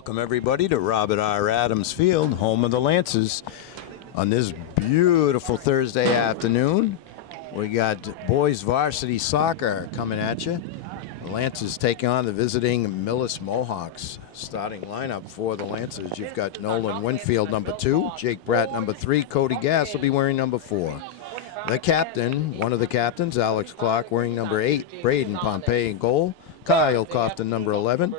Welcome everybody to Robert R. Adams Field, home of the Lancers. On this beautiful Thursday afternoon, we got boys varsity soccer coming at you. The Lancers taking on the visiting Millis Mohawks. Starting lineup for the Lancers, you've got Nolan Winfield, number 2, Jake Bratt, number 3, Cody Gass will be wearing number 4. The captain, one of the captains, Alex Clark, wearing number 8, Braden Pompey in goal, Kyle Cofton, number 11,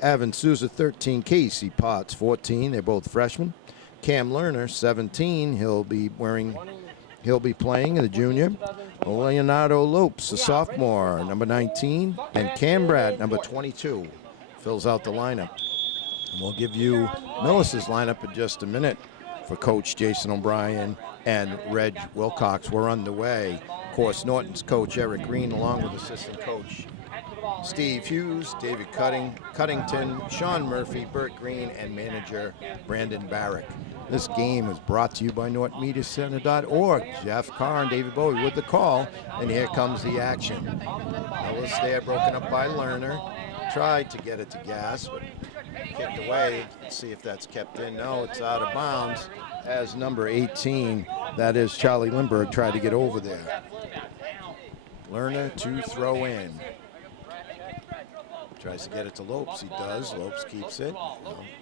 Evan Souza, 13, Casey Potts, 14, they're both freshmen. Cam Lerner, 17, he'll be playing in the junior. Leonardo Lopes, a sophomore, number 19, and Cam Brad, number 22, fills out the lineup. And we'll give you Millis' lineup in just a minute for Coach Jason O'Brien and Reg Wilcox. We're underway. Of course, Norton's coach, Eric Green, along with assistant coach Steve Hughes, David Cuddington, Sean Murphy, Burt Green, and manager Brandon Barrick. This game is brought to you by NortonMediaCenter.org. Jeff Carr and David Bowie with the call, and here comes the action. Millis there, broken up by Lerner. Tried to get it to Gass, but kicked away. Let's see if that's kept in. No, it's out of bounds as number 18, that is Charlie Lindbergh, tried to get over there. Lerner to throw in. Tries to get it to Lopes. He does. Lopes keeps it.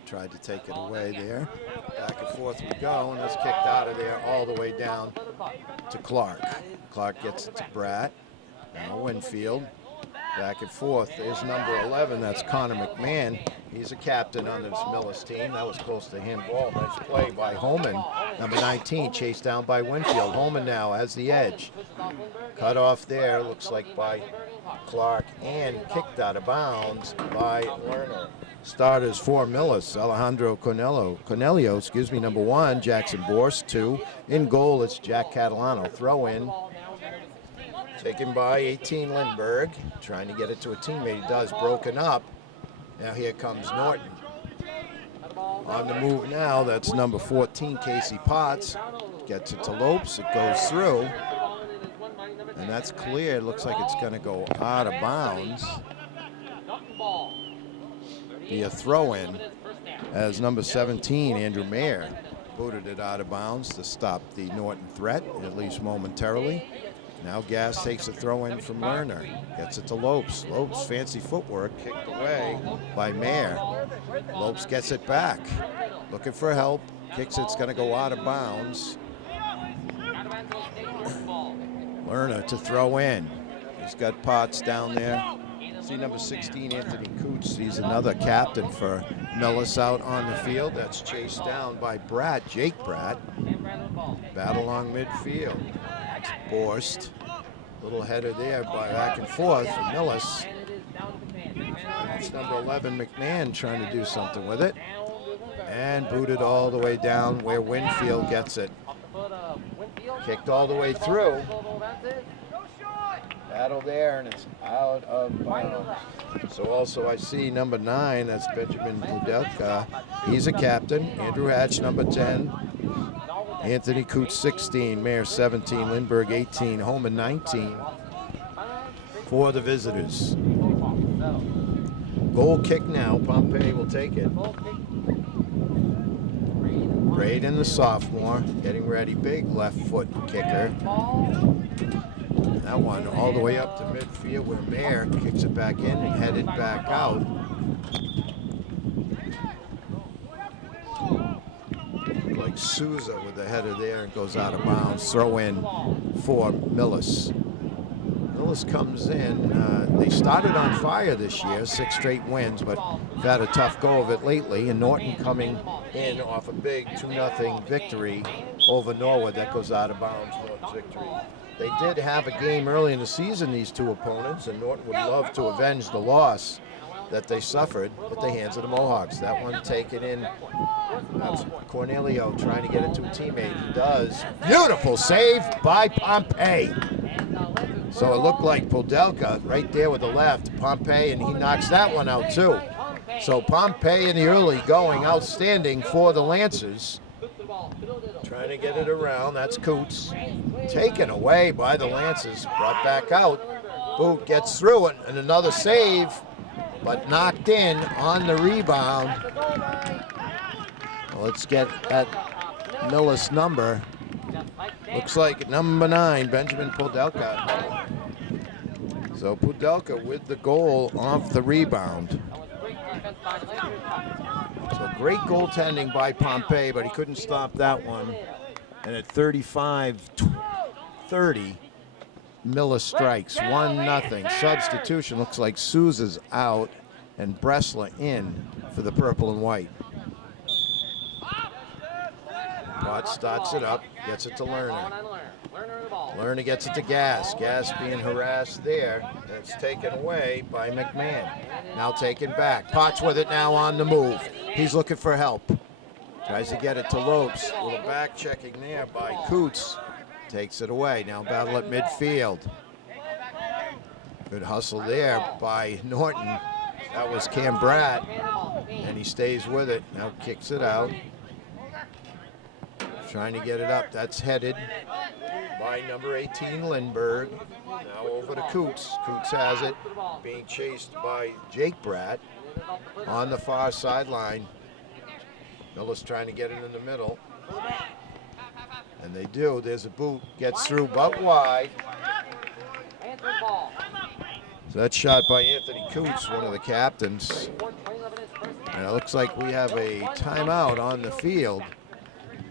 Tried to take it away there. Back and forth we go, and it's kicked out of there all the way down to Clark. Clark gets it to Bratt. Now Winfield. Back and forth. There's number 11. That's Connor McMahon. He's a captain on this Millis team. That was close to him. Ball. Nice play by Holman. Number 19 chased down by Winfield. Holman now has the edge. Cut off there. Looks like by Clark and kicked out of bounds by Lerner. Starters for Millis: Alejandro Cornelio, number 1, Jackson Borst, 2. In goal, it's Jack Catalano. Throw in. Taken by 18 Lindbergh. Trying to get it to a teammate. He does. Broken up. Now here comes Norton. On the move now, that's number 14, Casey Potts. Gets it to Lopes. It goes through. And that's clear. It looks like it's going to go out of bounds. Be a throw-in as number 17, Andrew Mayer, booted it out of bounds to stop the Norton threat, at least momentarily. Now Gass takes a throw-in from Lerner. Gets it to Lopes. Lopes, fancy footwork, kicked away by Mayer. Lopes gets it back. Looking for help. Kicks it's going to go out of bounds. Lerner to throw in. He's got Potts down there. See number 16, Anthony Coots. He's another captain for Millis out on the field. That's chased down by Bratt, Jake Bratt. Battle along midfield. Borst. Little header there by back and forth for Millis. That's number 11, McMahon, trying to do something with it. And booted all the way down where Winfield gets it. Kicked all the way through. Battle there, and it's out of bounds. So also I see number 9, that's Benjamin Budelka. He's a captain. Andrew Hatch, number 10. Anthony Coots, 16. Mayer, 17. Lindbergh, 18. Holman, 19. For the visitors. Goal kick now. Pompey will take it. Braden, the sophomore, getting ready. Big left foot kicker. That one all the way up to midfield where Mayer kicks it back in and headed back out. Like Souza with the header there and goes out of bounds. Throw in for Millis. Millis comes in. They started on fire this year, 6 straight wins, but have had a tough go of it lately. And Norton coming in off a big 2-0 victory over Norwood. That goes out of bounds. Norton's victory. They did have a game early in the season, these two opponents, and Norton would love to avenge the loss that they suffered at the hands of the Mohawks. That one taken in. That's Cornelio trying to get it to a teammate. He does. Beautiful save by Pompey. So it looked like Podelka right there with the left, Pompey, and he knocks that one out too. So Pompey in the early going, outstanding for the Lancers. Trying to get it around, that's Coots. Taken away by the Lancers, brought back out. Boot gets through it, and another save but knocked in on the rebound. Let's get that Millis number. Looks like number 9, Benjamin Pudelka. So Pudelka with the goal off the rebound. So great goaltending by Pompey, but he couldn't stop that one. And at 35-30, Millis strikes 1-0. Substitution looks like Souza's out and Bressler in for the purple and white. Potts starts it up, gets it to Lerner. Lerner gets it to Gas. Gas being harassed there. That's taken away by McMahon. Now taken back. Potts with it now on the move. He's looking for help. Tries to get it to Lopes. A little back checking there by Coots. Takes it away. Now battle at midfield. Good hustle there by Norton. That was Cam Bratt. And he stays with it. Now kicks it out. Trying to get it up. That's headed by number 18, Lindbergh. Now over to Coots. Coots has it. Being chased by Jake Bratt on the far sideline. Millis trying to get it in the middle. And they do. There's a boot. Gets through, but wide. So that's shot by Anthony Coots, one of the captains. And it looks like we have a timeout on the field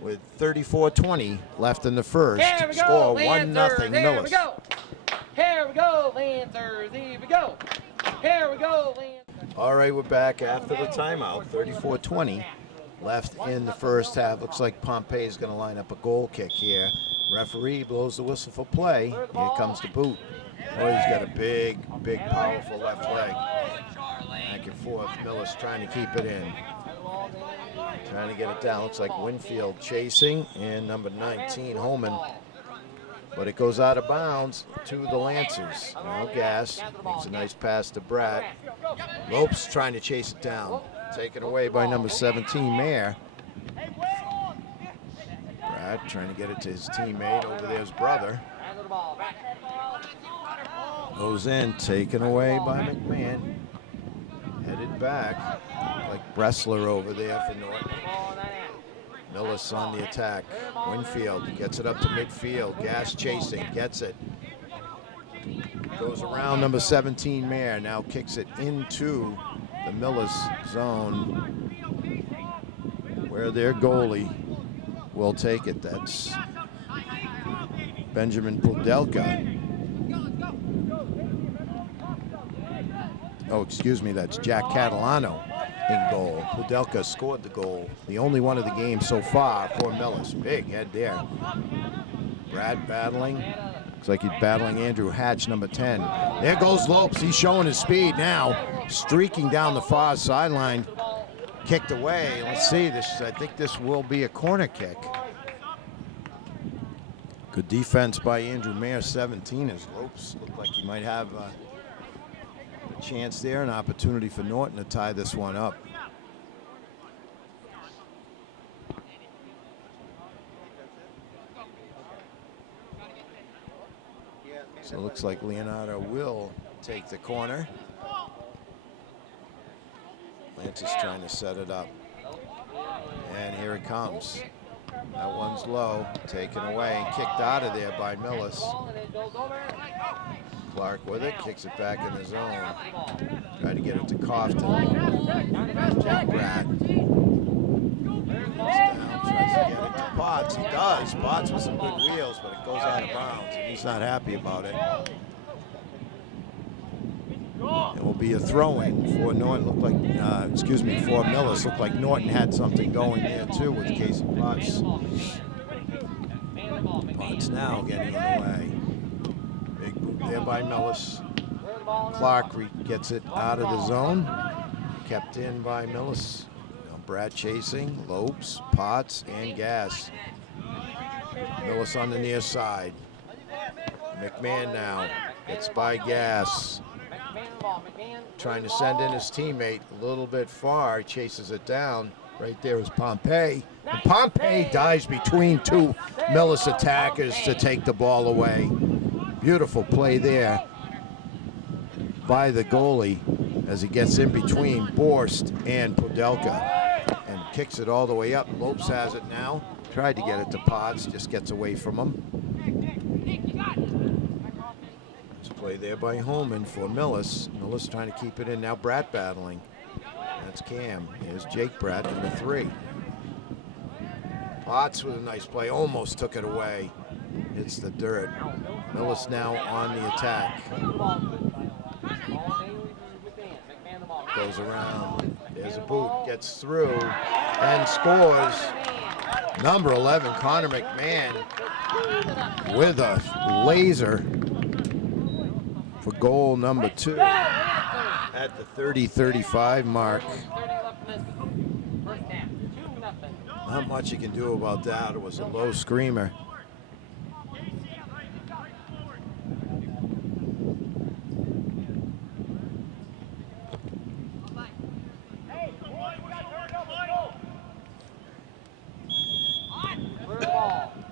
with 34-20 left in the first. Score 1-0 Millis. Here we go, Lancers. Here we go. Here we go, Lancers. All right, we're back after the timeout. 34-20 left in the first half. Looks like Pompey is going to line up a goal kick here. Referee blows the whistle for play. Here comes the boot. Oh, he's got a big, powerful left leg. Back and forth. Millis trying to keep it in. Trying to get it down. Looks like Winfield chasing, and number 19, Holman. But it goes out of bounds to the Lancers. No Gas. Makes a nice pass to Bratt. Lopes trying to chase it down. Taken away by number 17, Mayer. Bratt trying to get it to his teammate. Over there's brother. Goes in. Taken away by McMahon. Headed back. Like Bressler over there for Norton. Millis on the attack. Winfield gets it up to midfield. Gas chasing, gets it. Goes around number 17, Mayer. Now kicks it into the Millis zone where their goalie will take it. That's Benjamin Pudelka. Oh, excuse me, that's Jack Catalano in goal. Pudelka scored the goal. The only one of the game so far for Millis. Big head there. Brad battling. Looks like he's battling Andrew Hatch, number 10. There goes Lopes. He's showing his speed now. Streaking down the far sideline. Kicked away. Let's see. I think this will be a corner kick. Good defense by Andrew Mayer, 17, as Lopes looked like he might have a chance there, an opportunity for Norton to tie this one up. So it looks like Leonardo will take the corner. Lance is trying to set it up. And here it comes. That one's low, taken away and kicked out of there by Millis. Clark with it, kicks it back in the zone. Trying to get it to Coughton. Jack Bratt. Tries to get it to Potts. He does. Potts with some good wheels, but it goes out of bounds, and he's not happy about it. It will be a throw-in for Norton. Looked like, for Millis. Looked like Norton had something going there too with Casey Potts. Potts now getting in the way. Big boot there by Millis. Clark gets it out of the zone. Kept in by Millis. Now Brad chasing. Lopes, Potts, and Gas. Millis on the near side. McMahon now gets by Gas. Trying to send in his teammate a little bit far. Chases it down. Right there is Pompey. And Pompey dives between two Millis attackers to take the ball away. Beautiful play there by the goalie. as he gets in between Borst and Podelka and kicks it all the way up. Lopes has it now. Tried to get it to Potts, just gets away from him. It's a play there by Holman for Millis. Millis trying to keep it in. Now Bratt battling. That's Cam. Here's Jake Bratt, number 3. Potts with a nice play, almost took it away. Hits the dirt. Millis now on the attack. Goes around. There's a boot, gets through, and scores. Number 11, Connor McMahon, with a laser for goal number 2 at the 30-35 mark. Not much you can do about that. It was a low screamer.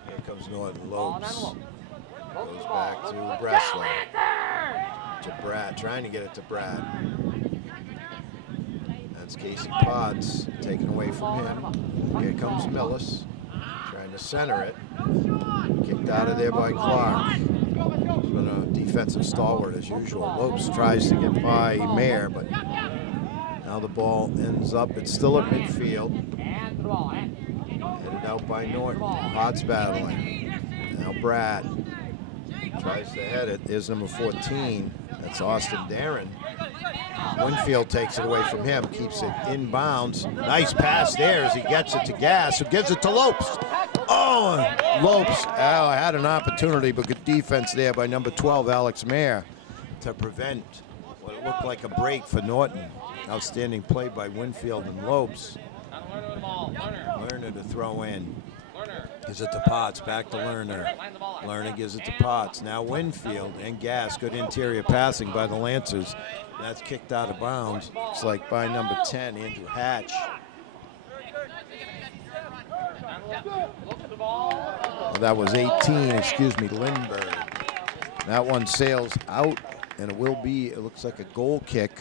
Here comes Norton. Lopes goes back to Bressler. To Bratt, trying to get it to Bratt. That's Casey Potts taken away from him. Here comes Millis, trying to center it. Kicked out of there by Clark. He's been a defensive stalwart as usual. Lopes tries to get by Mayer, but now the ball ends up. It's still at midfield. Headed out by Norton. Potts battling. Now Bratt tries to head it. There's number 14. That's Austin Darren. Winfield takes it away from him, keeps it inbounds. Nice pass there as he gets it to Gass, who gives it to Lopes. Oh, Lopes had an opportunity, but good defense there by number 12, Alex Mayer, to prevent what looked like a break for Norton. Outstanding play by Winfield and Lopes. Lerner to throw in. Gives it to Potts, back to Lerner. Lerner gives it to Potts. Now Winfield and Gass. Good interior passing by the Lancers. That's kicked out of bounds. It's like by number 10, Andrew Hatch. Well, that was 18, excuse me, Lindbergh. That one sails out, and it will be, it looks like a goal kick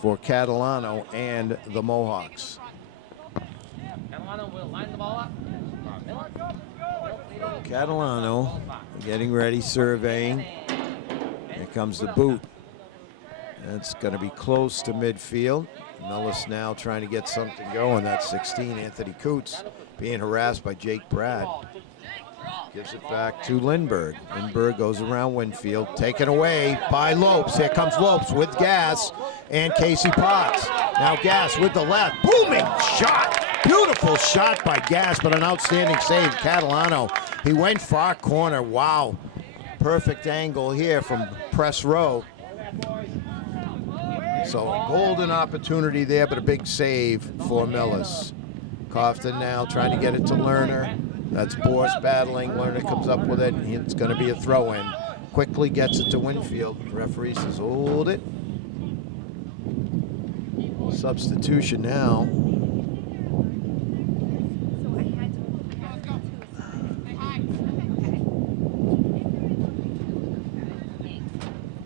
for Catalano and the Mohawks. Catalano will line the ball up. Catalano getting ready, surveying. Here comes the boot. That's going to be close to midfield. Millis now trying to get something going. That's 16, Anthony Coots, being harassed by Jake Bratt. Gives it back to Lindbergh. Lindbergh goes around Winfield, taken away by Lopes. Here comes Lopes with Gass and Casey Potts. Now Gass with the left, booming shot. Beautiful shot by Gass, but an outstanding save. Catalano, he went far corner. Wow, perfect angle here from press row. So a golden opportunity there, but a big save for Millis. Cofton now trying to get it to Lerner. That's Borst battling. Lerner comes up with it. It's going to be a throw-in. Quickly gets it to Winfield. Referee says, hold it. Substitution now.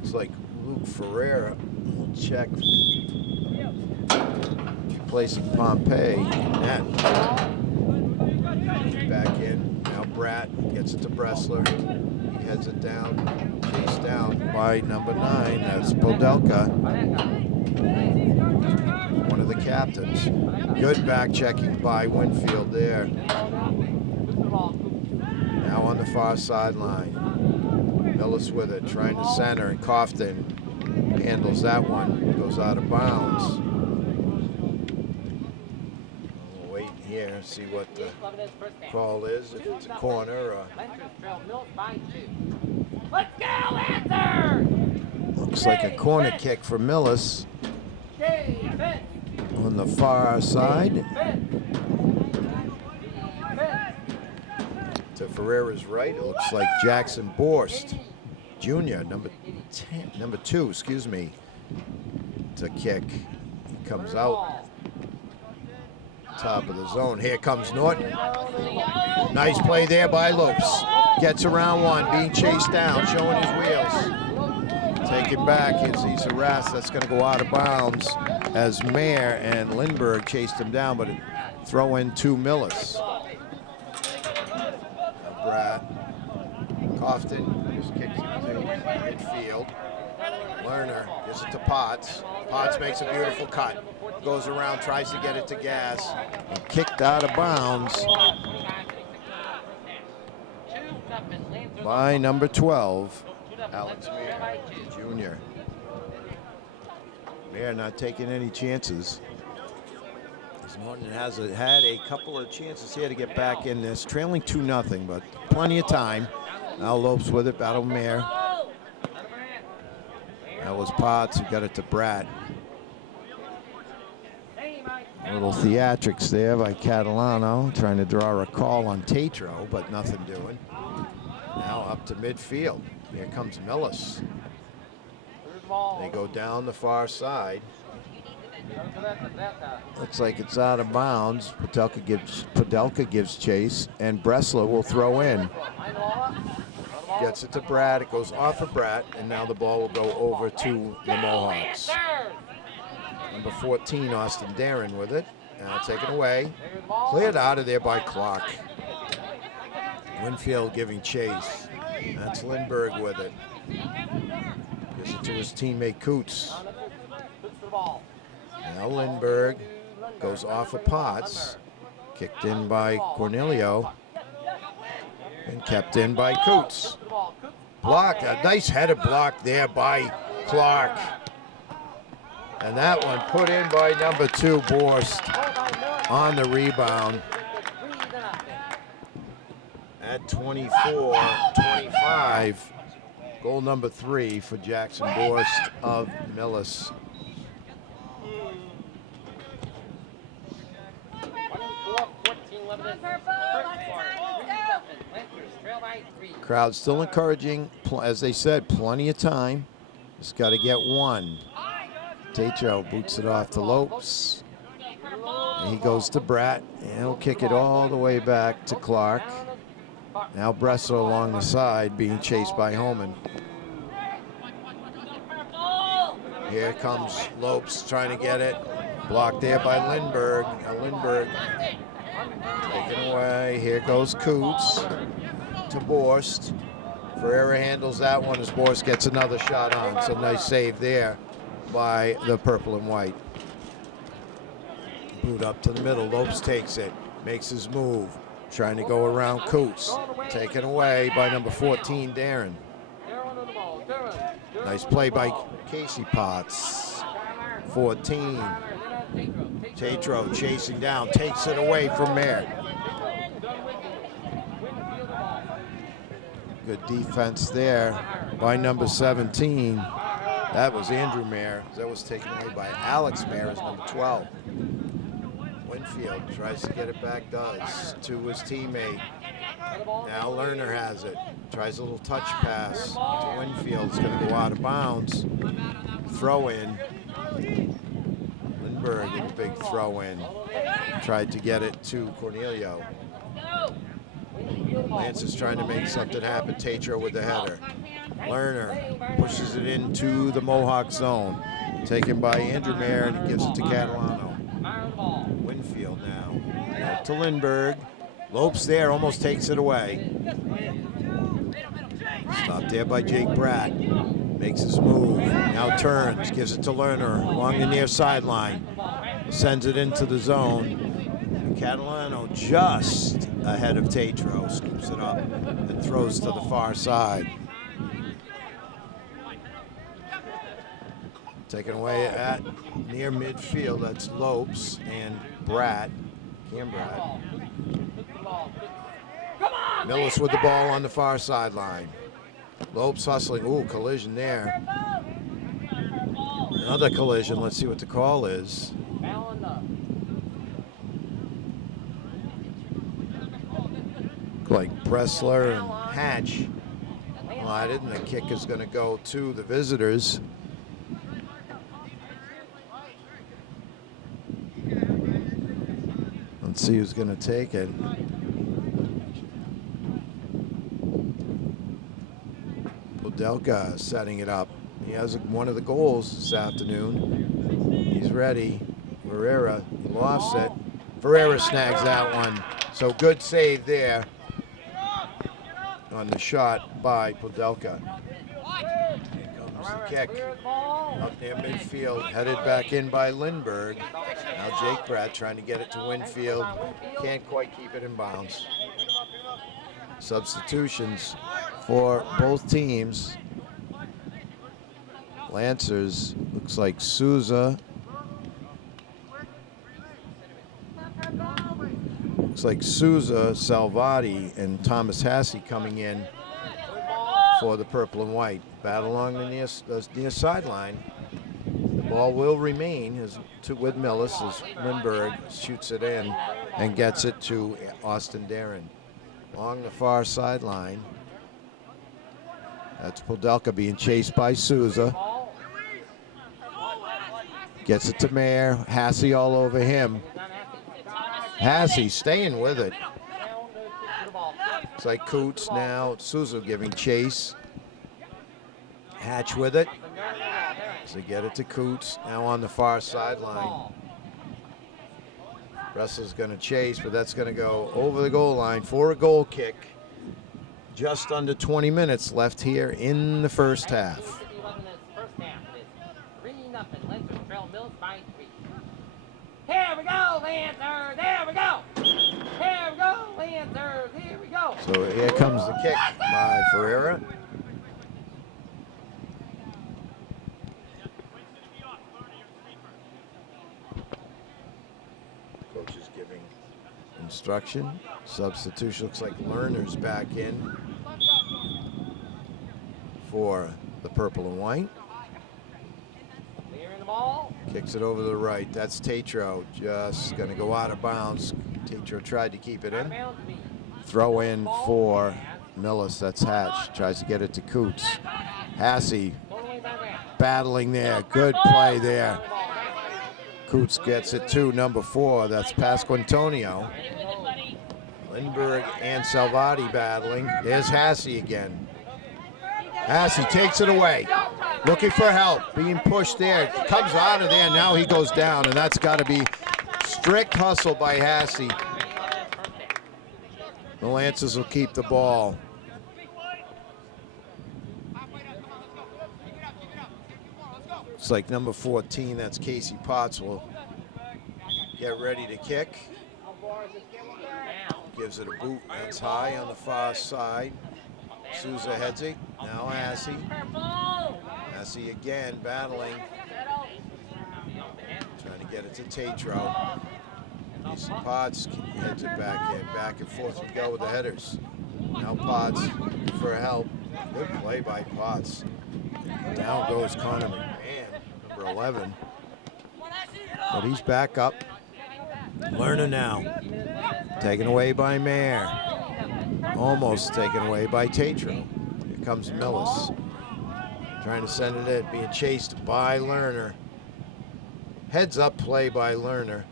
It's like Luke Ferreira will check. Replacing Pompey. Net. Back in. Now Bratt gets it to Bressler. He heads it down. Chased down by number 9. That's Podelka. One of the captains. Good back checking by Winfield there. Now on the far sideline. Millis with it, trying to center, and Cofton handles that one. Goes out of bounds. We'll wait here and see what the call is, if it's a corner or... Let's go, Lancer! Looks like a corner kick for Millis on the far side. To Ferreira's right, it looks like Jackson Borst Jr., number 2, excuse me, to kick. He comes out top of the zone. Here comes Norton. Nice play there by Lopes. Gets around one, being chased down, showing his wheels. Taken looking back as he's harassed. That's going to go out of bounds as Mayer and Lindbergh chased him down, but throw in to Millis. Brad Coughton just kicks it to midfield. Lerner gives it to Potts. Potts makes a beautiful cut. Goes around, tries to get it to Gas. And kicked out of bounds by number 12, Alex Mayer Jr. Mayer not taking any chances. Norton has had a couple of chances here to get back in this, trailing 2-0, but plenty of time. Now Lopes with it, battle Mayer. That was Potts who got it to Bratt. A little theatrics there by Catalano, trying to draw a call on Tatro, but nothing doing. Now up to midfield. Here comes Millis. They go down the far side. Looks like it's out of bounds. Podelka gives chase, and Bressler will throw in. Gets it to Brad. It goes off of Brad, and now the ball will go over to the Mohawks. Number 14, Austin Darren with it. Now taken away. Cleared out of there by Clark. Winfield giving chase. That's Lindbergh with it. Gives it to his teammate Coots. Now Lindbergh goes off of Potts. Kicked in by Cornelio. And kept in by Coots. Block, a nice headed block there by Clark. And that one put in by number 2, Borst, on the rebound. At 24-25, goal number 3 for Jackson Borst of Millis. Crowd still encouraging, as they said, plenty of time. Just got to get one. Tatro boots it off to Lopes. And he goes to Bratt, and he'll kick it all the way back to Clark. Now Bressler along the side being chased by Holman. Here comes Lopes trying to get it. Blocked there by Lindbergh. Lindbergh taken away. Here goes Coots to Borst. Ferreira handles that one as Borst gets another shot on. So nice save there by the purple and white. Boot up to the middle. Lopes takes it. Makes his move. Trying to go around Coots. Taken away by number 14, Darren. Nice play by Casey Potts. 14. Tatro chasing down. Takes it away from Mayer. Good defense there by number 17. That was Andrew Mayer. That was taken away by Alex Mayer as number 12. Winfield tries to get it back, does, to his teammate. Now Lerner has it. Tries a little touch pass to Winfield. It's going to go out of bounds. Throw in. Lindbergh with a big throw in. Tried to get it to Cornelio. Lance is trying to make something happen. Tatro with the header. Lerner pushes it into the Mohawk zone. Taken by Andrew Mayer, and he gives it to Catalano. Winfield now. Up to Lindbergh. Lopes there, almost takes it away. Stopped there by Jake Bratt. Makes his move. Now turns, gives it to Lerner along the near sideline. Sends it into the zone. Catalano just ahead of Tatro. Scoops it up and throws to the far side. Taken away at near midfield. That's Lopes and Bratt. Cam Bratt. Millis with the ball on the far sideline. Lopes hustling. Ooh, collision there. Another collision. Let's see what the call is. Like Bressler and Hatch collided, and the kick is going to go to the visitors. Let's see who's going to take it. Podelka setting it up. He has one of the goals this afternoon. He's ready. Ferreira lost it. Ferreira snags that one. So good save there on the shot by Podelka. Here comes the kick. Up near midfield, headed back in by Lindbergh. Now Jake Pratt trying to get it to Winfield. Can't quite keep it in bounds. Substitutions for both teams. Lancers, looks like Souza. Looks like Souza, Salvati, and Thomas Hasse coming in for the purple and white. Battle along the near sideline. The ball will remain with Millis as Lindbergh shoots it in and gets it to Austin Darren. Along the far sideline. That's Podelka being chased by Souza. Gets it to Mayer. Hasse all over him. Hasse staying with it. It's like Coots now. Souza giving chase. Hatch with it. So get it to Coots. Now on the far sideline. Russell's going to chase, but that's going to go over the goal line for a goal kick. Just under 20 minutes left here in the first half. Here we go, Lancers! There we go! Here we go, Lancers! Here we go! So here comes the kick by Ferreira. Coach is giving instruction. Substitution looks like Lerner's back in for the purple and white. Kicks it over to the right. That's Tatro. Just going to go out of bounds. Tatro tried to keep it in. Throw in for Millis. That's Hatch. Tries to get it to Coots. Hasse battling there. Good play there. Coots gets it to number 4. That's Pasquantonio. Lindbergh and Salvati battling. There's Hasse again. Hasse takes it away. Looking for help, being pushed there. Comes out of there, now he goes down, and that's got to be strict hustle by Hasse. The Lancers will keep the ball. It's like number 14, that's Casey Potts, will get ready to kick. Gives it a boot, that's high on the far side. Souza heads it, now Hasse. Hasse again battling. Trying to get it to Tatro. Casey Potts heads it back and forth we go with the headers. Now Potts for help. Good play by Potts. Down goes Connor McMahon, number 11. But he's back up. Lerner now. Taken away by Mayer. Almost taken away by Tatro. Here comes Millis. Trying to send it in, being chased by Lerner. Heads up play by Lerner.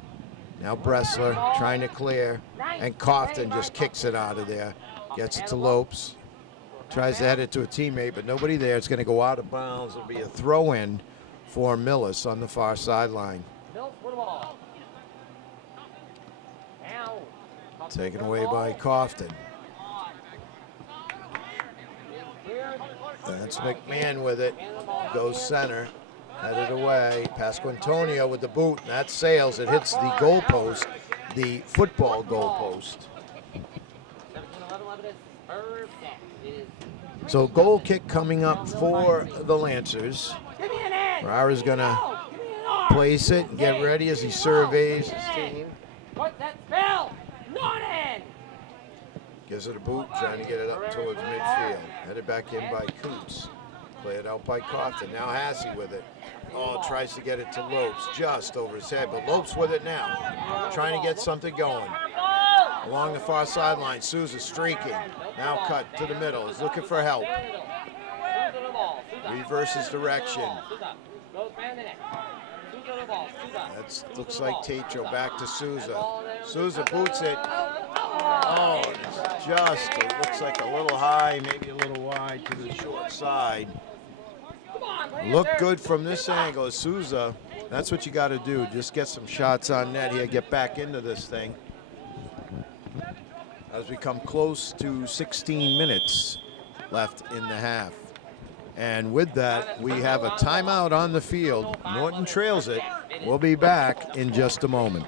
Now Bressler trying to clear, and Cofton just kicks it out of there. Gets it to Lopes. Tries to head it to a teammate, but nobody there. It's going to go out of bounds. It'll be a throw-in for Millis on the far sideline. Taken away by Cofton. That's McMahon with it. Goes center. Headed away. Pasquantonio with the boot. And that sails. It hits the goalpost. The football goalpost. So goal kick coming up for the Lancers. Ferrara's going to place it and get ready as he surveys his team. What's that spell? Norton! Gives it a boot, trying to get it up towards midfield. Headed back in by Coots. Played out by Cofton. Now Hasse with it. Oh, tries to get it to Lopes, just over his head, but Lopes with it now. Trying to get something going. Along the far sideline, Souza streaking. Now cut to the middle. He's looking for help. Reverses direction. That looks like Tatro back to Souza. Souza boots it. Oh, it's just, it looks like a little high, maybe a little wide to the short side. Look good from this angle. Souza, that's what you got to do. Just get some shots on net here. Get back into this thing. As we come close to 16 minutes left in the half. And with that, we have a timeout on the field. Norton trails it. We'll be back in just a moment.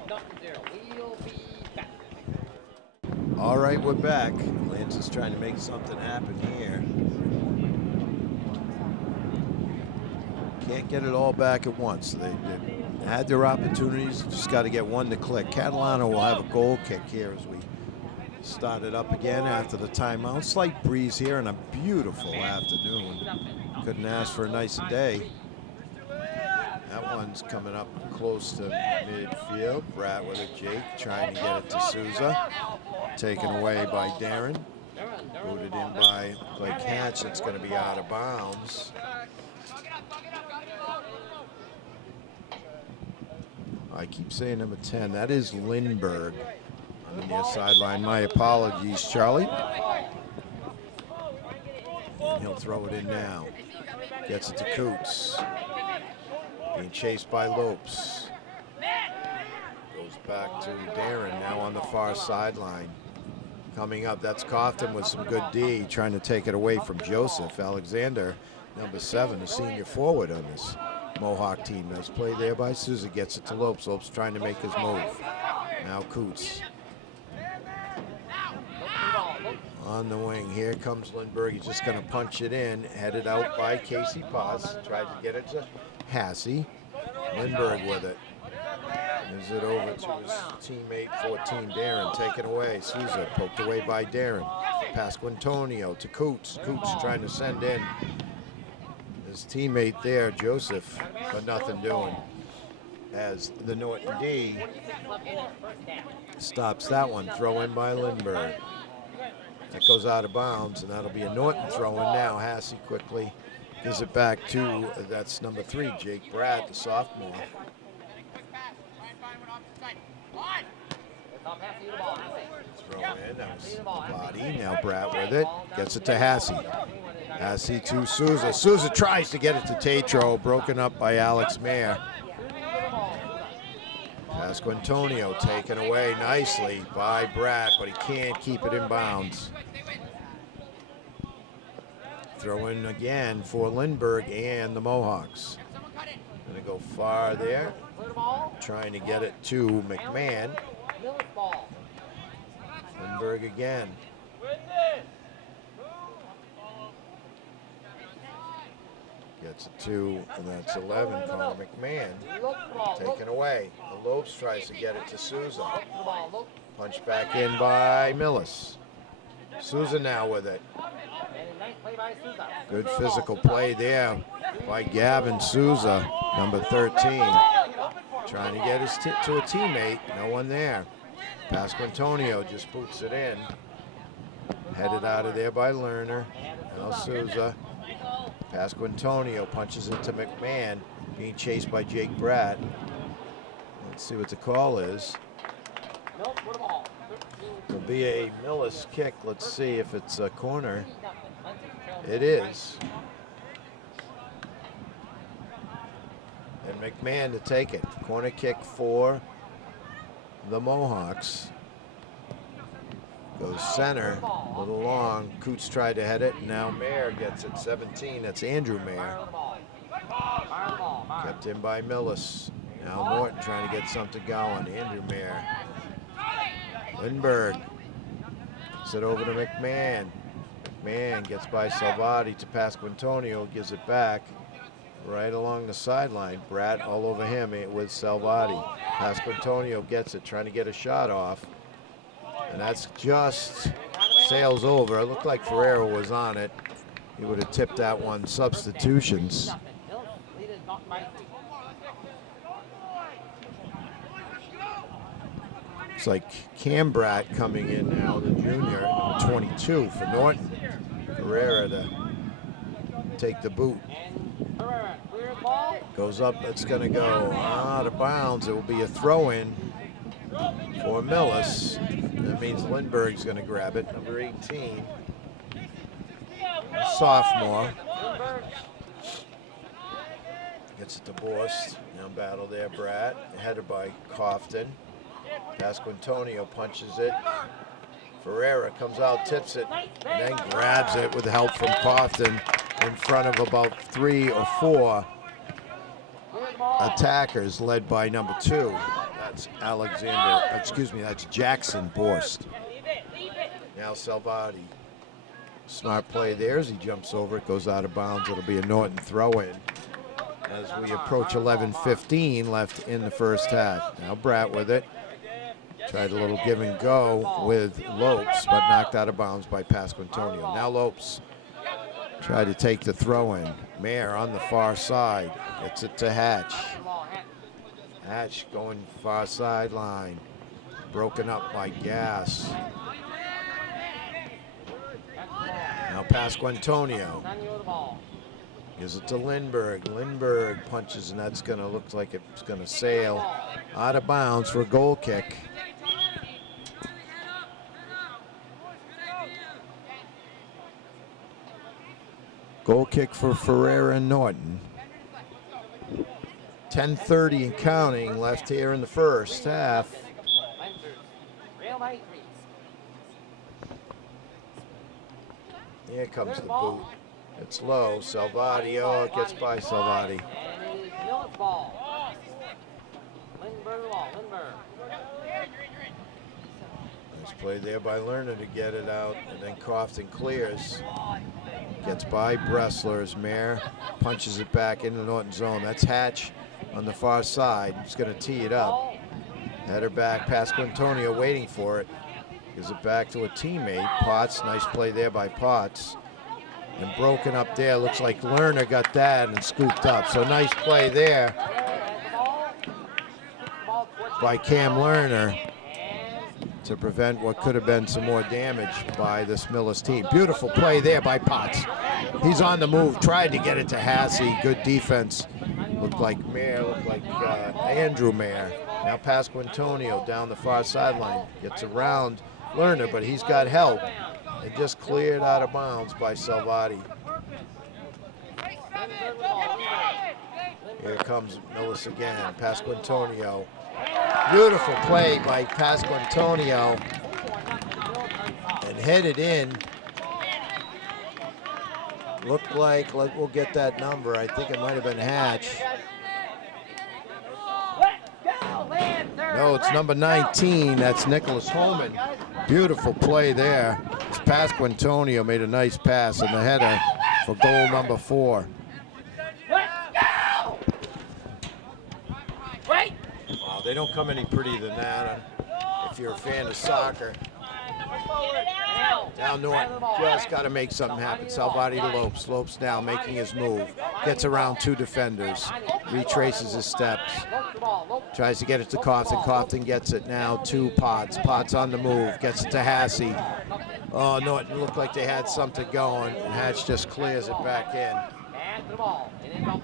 All right, we're back. Lance is trying to make something happen here. Can't get it all back at once. They had their opportunities, just got to get one to click. Catalano will have a goal kick here as we start it up again after the timeout. Slight breeze here and a beautiful afternoon. Couldn't ask for a nicer day. That one's coming up close to midfield. Bratt with it, Jake trying to get it to Souza. Taken away by Darren. Booted in by Blake Hatch. It's going to be out of bounds. I keep saying number 10. That is Lindbergh on the near sideline. My apologies, Charlie. And he'll throw it in now. Gets it to Coots. Being chased by Lopes. Goes back to Darren now on the far sideline. Coming up, that's Cofton with some good D, trying to take it away from Joseph. Alexander, number 7, the senior forward on this Mohawk team. Nice play there by Souza. Gets it to Lopes. Lopes trying to make his move. Now Coots. On the wing, here comes Lindbergh. He's just going to punch it in. Headed out by Casey Paz. Tried to get it to Hassey. Lindbergh with it. Moves it over to his teammate 14, Darren. Taken away. Souza poked away by Darren. Pasquantonio to Coots. Coots trying to send in his teammate there, Joseph, but nothing doing. As the Norton D stops that one. Throw in by Lindbergh. That goes out of bounds, and that'll be a Norton throw in now. Hassey quickly gives it back to, that's number 3, Jake Bratt, the sophomore. Throw in, that was the body. Now Bratt with it, gets it to Hassey. Hassey to Souza. Souza tries to get it to Tatro, broken up by Alex Mayer. Pasquantonio taken away nicely by Bratt, but he can't keep it in bounds. Throw in again for Lindbergh and the Mohawks. Gonna go far there. Trying to get it to McMahon. Lindbergh again. Gets it to, and that's 11, Connor McMahon. Taken away. The Lopes tries to get it to Souza. Punched back in by Millis. Souza now with it. Good physical play there by Gavin Souza, number 13. Trying to get his to a teammate. No one there. Pasquantonio just boots it in. Headed out of there by Lerner. Now Souza. Pasquantonio punches into McMahon, being chased by Jake Bratt. Let's see what the call is. It'll be a Millis kick. Let's see if it's a corner. It is. And McMahon to take it. Corner kick for the Mohawks. Goes center, a little long. Coots tried to head it. Now Mayer gets it, 17. That's Andrew Mayer. Kept in by Millis. Now Norton trying to get something going. Andrew Mayer. Lindbergh. Gets it over to McMahon. McMahon gets by Salvati to Pasquantonio. Gives it back right along the sideline. Bratt all over him with Salvati. Pasquantonio gets it, trying to get a shot off. And that's just sails over. It looked like Ferreira was on it. He would have tipped that one. Substitutions. It's like Cam Bratt coming in now, the junior, number 22 for Norton. Ferreira to take the boot. Goes up, it's going to go out of bounds. It will be a throw-in for Millis. That means Lindbergh's going to grab it. Number 18, Gets it to Borst. Now battle there, Bratt. Headed by Crofton. Pasquantonio punches it. Ferreira comes out, tips it, and then grabs it with help from Crofton in front of about 3 or 4 attackers led by number 2. That's that's Jackson Borst. Now Salvati. Smart play there as he jumps over it, goes out of bounds. It'll be a Norton throw-in as we approach 11:15 left in the first half. Now Bratt with it. Tried a little give and go with Lopes, but knocked out of bounds by Pasquantonio. Now Lopes tried to take the throw-in. Mayer on the far side. Gets it to Hatch. Hatch going far sideline. Broken up by Gas. Now Pasquantonio. Gives it to Lindbergh. Lindbergh punches, and that's going to look like it's going to sail out of bounds for a goal kick. Goal kick for Ferreira and Norton. 10:30 and counting left here in the first half. Here comes the boot. It's low. Salvati. Oh, it gets by Salvati. Nice play there by Lerner to get it out, and then Crofton clears. Gets by Bressler as Mayer punches it back into Norton zone. That's Hatch on the far side. He's going to tee it up. Header back. Pasquantonio waiting for it. Gives it back to a teammate. Potts. Nice play there by Potts. And broken up there. Looks like Lerner got that and scooped up. So nice play there by Cam Lerner to prevent what could have been some more damage by this Millis team. Beautiful play there by Potts. He's on the move, tried to get it to Hassey. Good defense. Looked like Andrew Mayer. Now Pasquantonio down the far sideline. Gets around Lerner, but he's got help. And just cleared out of bounds by Salvati. Here comes Millis again. Pasquantonio. Beautiful play by Pasquantonio. And headed in. Looked like we'll get that number. I think it might have been Hatch. No, it's number 19. That's Nicholas Holman. Beautiful play there. Pasquantonio made a nice pass in the header for goal number 4. Wow, they don't come any prettier than that if you're a fan of soccer. Now Norton just got to make something happen. Salvati to Lopes. Lopes now making his move. Gets around 2 defenders. Retraces his steps. Tries to get it to Crofton. Crofton gets it now to Potts. Potts on the move. Gets it to Hassey. Oh, Norton looked like they had something going. And Hatch just clears it back in.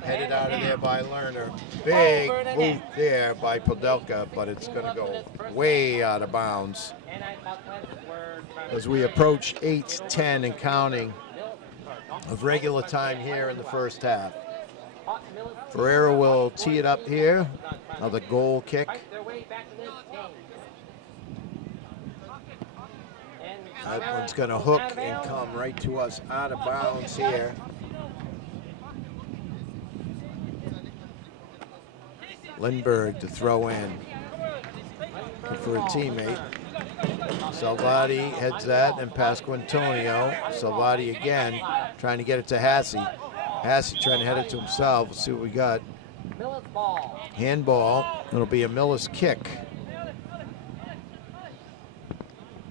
Headed out of there by Lerner. Big boot there by Podelka, but it's going to go way out of bounds. As we approach 8:10 and counting of regular time here in the first half. Ferreira will tee it up here. Another goal kick. That one's going to hook and come right to us out of bounds here. Lindbergh to throw in for a teammate. Salvati heads that, and Pasquantonio. Salvati again, trying to get it to Hassey. Hassey trying to head it to himself. Let's see what we got. Handball. It'll be a Millis kick.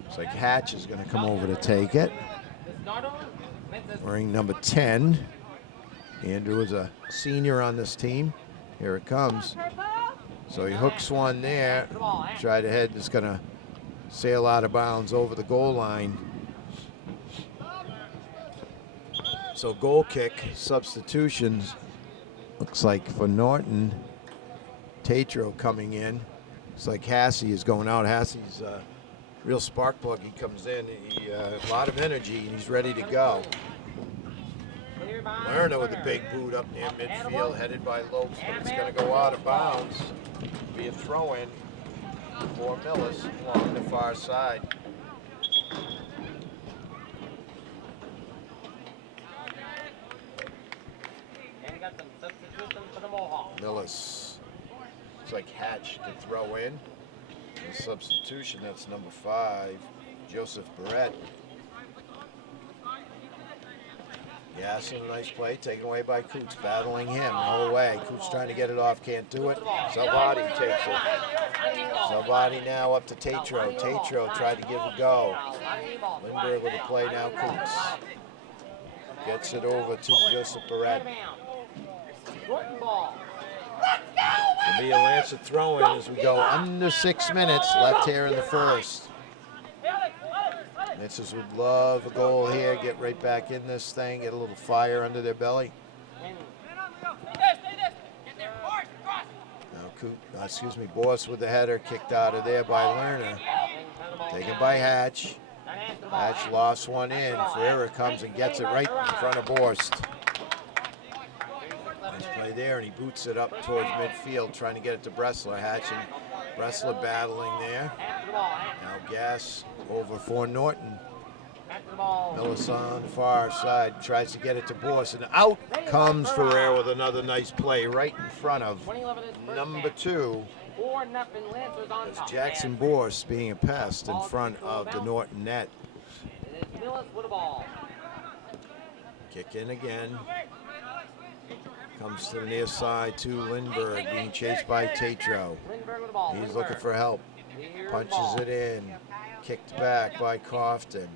Looks like Hatch is going to come over to take it. Wearing number 10. Andrew is a senior on this team. Here it comes. So he hooks one there. Try to head. It's going to sail out of bounds over the goal line. So goal kick substitutions. Looks like for Norton, Tatro coming in. Looks like Hassey is going out. Hassey's a real spark plug. He comes in. A lot of energy, and he's ready to go. Lerner with a big boot up near midfield, headed by Lopes, but it's going to go out of bounds. Be a throw-in for Millis along the far side. Millis. Looks like Hatch to throw in. The substitution, that's number 5, Joseph Barrett. Yeah, so a nice play, taken away by Coots, battling him, no way. Coots trying to get it off, can't do it. Salvati takes it. Salvati now up to Tatro. Tatro tried to give a go. Lindbergh with a play now, Coots. Gets it over to Joseph Barrett. It'll be a Lancet throw-in as we go under 6 minutes left here in the first. Lancers would love a goal here, get right back in this thing, get a little fire under their belly. Now, Boss with the header kicked out of there by Lerner. Taken by Hatch. Hatch lost one in. Ferreira comes and gets it right in front of Borst. Nice play there, and he boots it up towards midfield, trying to get it to Bressler. Hatch and Bressler battling there. Now Gas over for Norton. Millis on the far side, tries to get it to Borst, and out comes Ferrer with another nice play right in front of number 2. As Jackson Borst being a pest in front of the Norton net. Kick in again. Comes to the near side to Lindbergh, being chased by Tatro. He's looking for help. Punches it in. Kicked back by Crofton.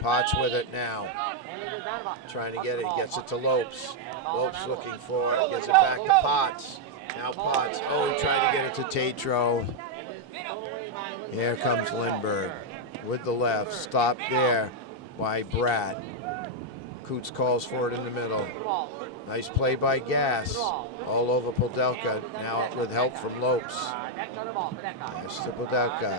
Potts with it now. Trying to get it. Gets it to Lopes. Lopes looking for it. Gets it back to Potts. Now Potts. Oh, he tried to get it to Tatro. Here comes Lindbergh with the left. Stopped there by Brad. Coots calls for it in the middle. Nice play by Gas. All over Podelka. Now with help from Lopes. Pass to Podelka.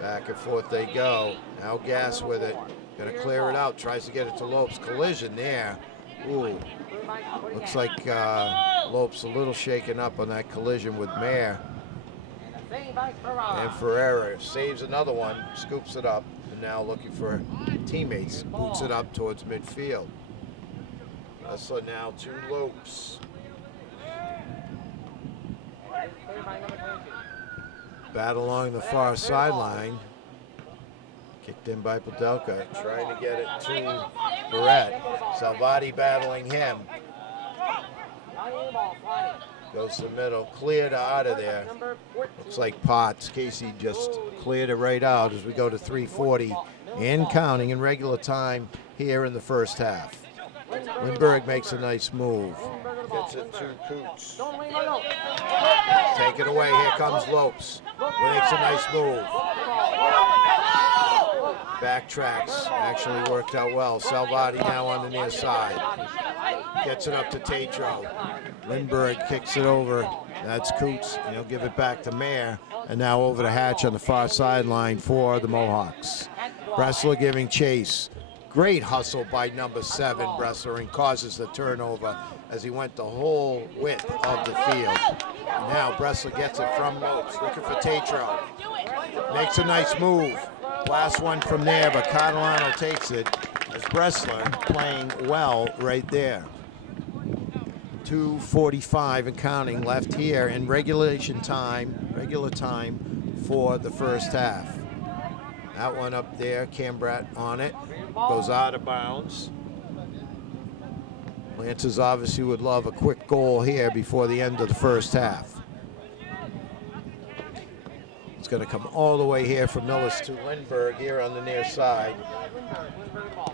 Back and forth they go. Now Gas with it. Gonna clear it out. Tries to get it to Lopes. Collision there. Ooh. Looks like Lopes a little shaken up on that collision with Mayer. And Ferreira saves another one. Scoops it up. Now looking for teammates, boots it up towards midfield. Bressler now to Lopes. Battle along the far sideline. Kicked in by Podelka, trying to get it to Barrett. Salvati battling him. Goes to the middle, cleared out of there. Looks like Potts. Casey just cleared it right out as we go to 3:40 and counting in regular time here in the first half. Lindbergh makes a nice move. Gets it to Coots. Take it away. Here comes Lopes. Makes a nice move. Backtracks. Actually worked out well. Salvati now on the near side. Gets it up to Tatro. Lindbergh kicks it over. That's Coots. And he'll give it back to Mayer. And now over to Hatch on the far sideline for the Mohawks. Bressler giving chase. Great hustle by number 7, Bressler, and causes the turnover as he went the whole width of the field. And now Bressler gets it from Lopes, looking for Tatro. Makes a nice move. Last one from there, but Catalano takes it as Bressler playing well right there. 2:45 and counting left here in regular time for the first half. That one up there, Cambrat on it, goes out of bounds. Lancers obviously would love a quick goal here before the end of the first half. It's going to come all the way here from Millis to Lindbergh here on the near side.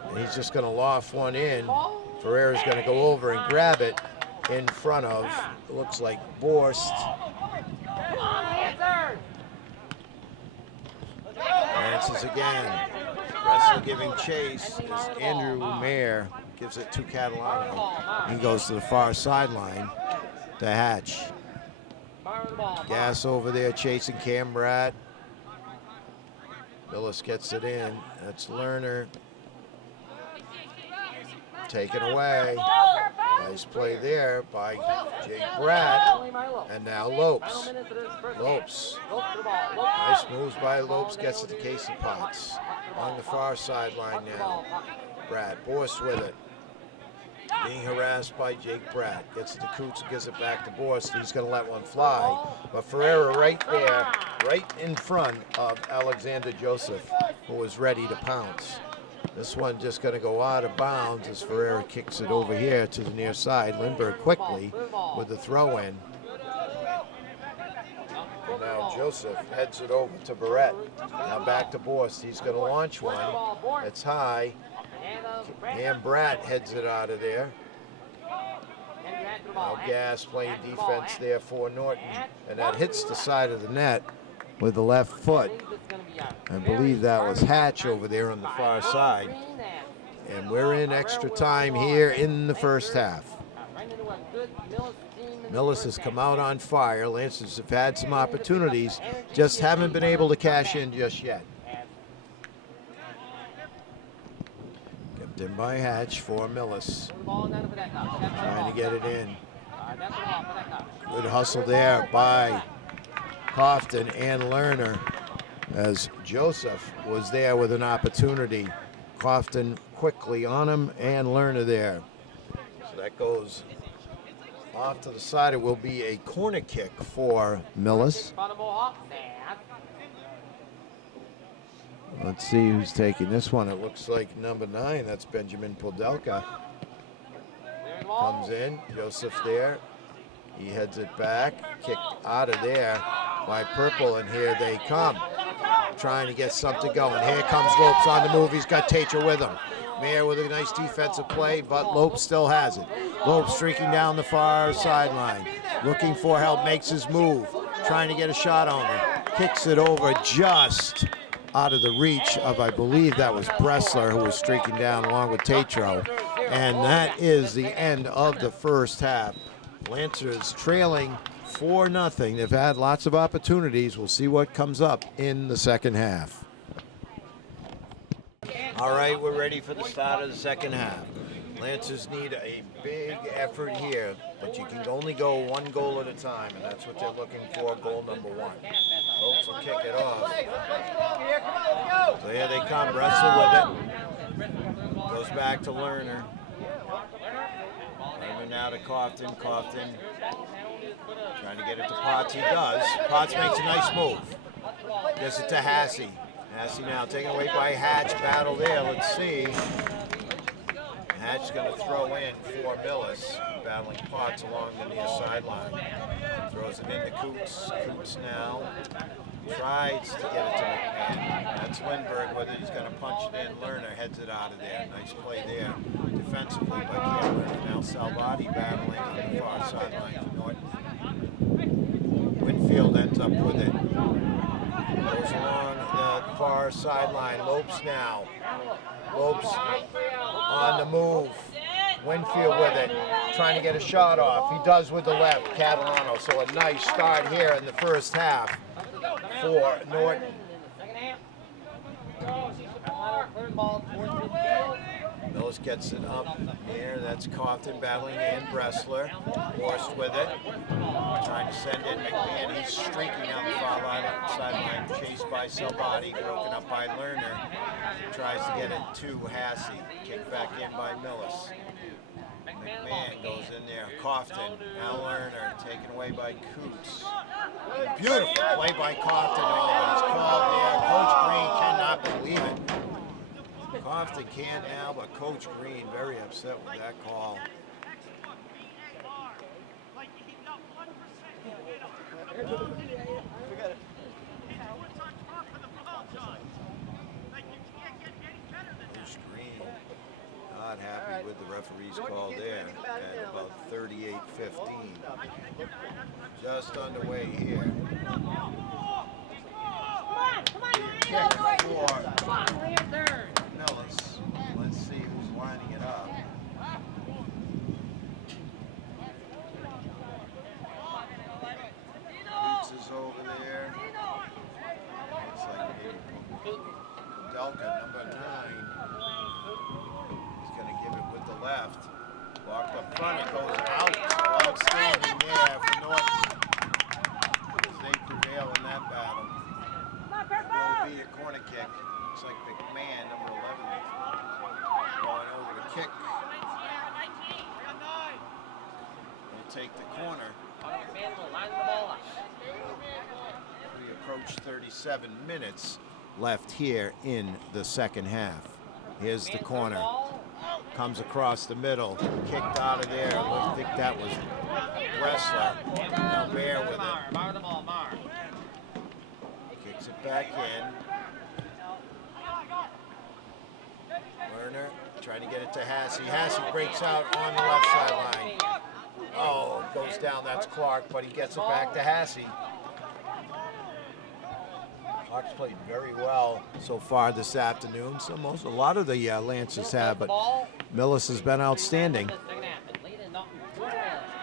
And he's just going to loft one in. Ferreira's going to go over and grab it in front of, it looks like Borst. Lances again. Bressler giving chase as Andrew Mayer gives it to Catalano. He goes to the far sideline to Hatch. Gas over there chasing Cambrat. Millis gets it in. That's Lerner. taken away. Nice play there by Jake Bratt. And now Lopes. Lopes. Nice moves by Lopes. Gets it to Casey Potts. On the far sideline now. Bratt. Borst with it. Being harassed by Jake Bratt. Gets it to Coots and gives it back to Borst. He's going to let one fly. But Ferreira right there, right in front of Alexander Joseph, who was ready to pounce. This one just going to go out of bounds as Ferreira kicks it over here to the near side. Lindbergh quickly with the throw in. And now Joseph heads it over to Barrett. Now back to Borst. He's going to launch one. It's high. And Bratt heads it out of there. Now Gas playing defense there for Norton. And that hits the side of the net with the left foot. I believe that was Hatch over there on the far side. And we're in extra time here in the first half. Millis has come out on fire. Lancers have had some opportunities, just haven't been able to cash in just yet. Kept in by Hatch for Millis. Trying to get it in. Good hustle there by Crofton and Lerner, as Joseph was there with an opportunity. Crofton quickly on him and Lerner there. So that goes off to the side. It will be a corner kick for Millis. Let's see who's taking this one. It looks like number 9. That's Benjamin Podelka. Comes in. Joseph there. He heads it back. Kicked out of there by Purple, and here they come. Trying to get something going. Here comes Lopes on the move. He's got Tatcher with him. Mayer with a nice defensive play, but Lopes still has it. Lopes streaking down the far sideline. Looking for help, makes his move. Trying to get a shot on it. Kicks it over just out of the reach of, I believe that was Bressler, who was streaking down along with Tatro. And that is the end of the first half. Lancers trailing 4-0. They've had lots of opportunities. We'll see what comes up in the second half. All right, we're ready for the start of the second half. Lancers need a big effort here, but you can only go one goal at a time, and that's what they're looking for, goal number 1. Folks will kick it off. So here they come, Bressel with it. Goes back to Lerner. Lerner now to Crofton. Crofton trying to get it to Potts. He does. Potts makes a nice move. Gets it to Hassey. Hassey now taken away by Hatch. Battle there. Let's see. Hatch's going to throw in for Millis. Battling Potts along the near sideline. Throws it into Coots. Coots now tries to get it to McMahon. That's Lindbergh with it. He's going to punch it in. Lerner heads it out of there. Nice play there defensively by Cameron. Now Salvati battling on the far sideline for Norton. Winfield ends up with it. Goes along the far sideline. Lopes now. Lopes on the move. Winfield with it. Trying to get a shot off. He does with the left. Catalano. So a nice start here in the first half for Norton. Millis gets it up here. That's Crofton battling in. Bressler. Borst with it. Trying to send in McMahon. He's streaking down the far sideline. Chased by Salvati. Broken up by Lerner. Tries to get it to Hassey. Kicked back in by Millis. McMahon goes in there. Crofton. Now Lerner. Taken away by Coots. Beautiful play by Crofton. Oh, but it's called there. Coach Green cannot believe it. Crofton can't now, but Coach Green very upset with that call. Coach Green not happy with the referee's call there at about 38-15. Just underway here. Kick for Millis. Let's see who's lining it up. Boots is over there. Looks like maybe Delka, number 9. He's going to give it with the left. front. It goes out. Outstanding there for Norton. As they prevail in that battle. Will be a corner kick. Looks like McMahon, number 11, going over to kick. Will take the corner. We approach 37 minutes left here in the second half. Here's the corner. Comes across the middle. Kicked out of there. I think that was Wrestler. Now Bear with it. Kicks it back in. Werner trying to get it to Hasse. Hasse breaks out on the left sideline. Oh, goes down. That's Clark, but he gets it back to Hasse. Clark's played very well so far this afternoon. So a lot of the Lancers have, but Millis has been outstanding.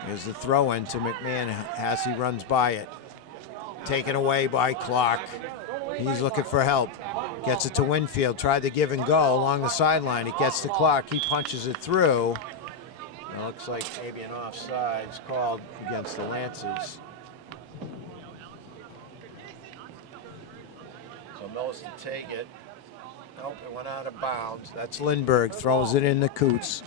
Here's the throw-in to McMahon. Hasse runs by it. Taken away by Clark. He's looking for help. Gets it to Winfield. Tried to give and go along the sideline. It gets to Clark. He punches it through. It looks like maybe an offsides called against the Lancers. So Millis to take it. Nope, it went out of bounds. That's Lindbergh. Throws it in the Coots.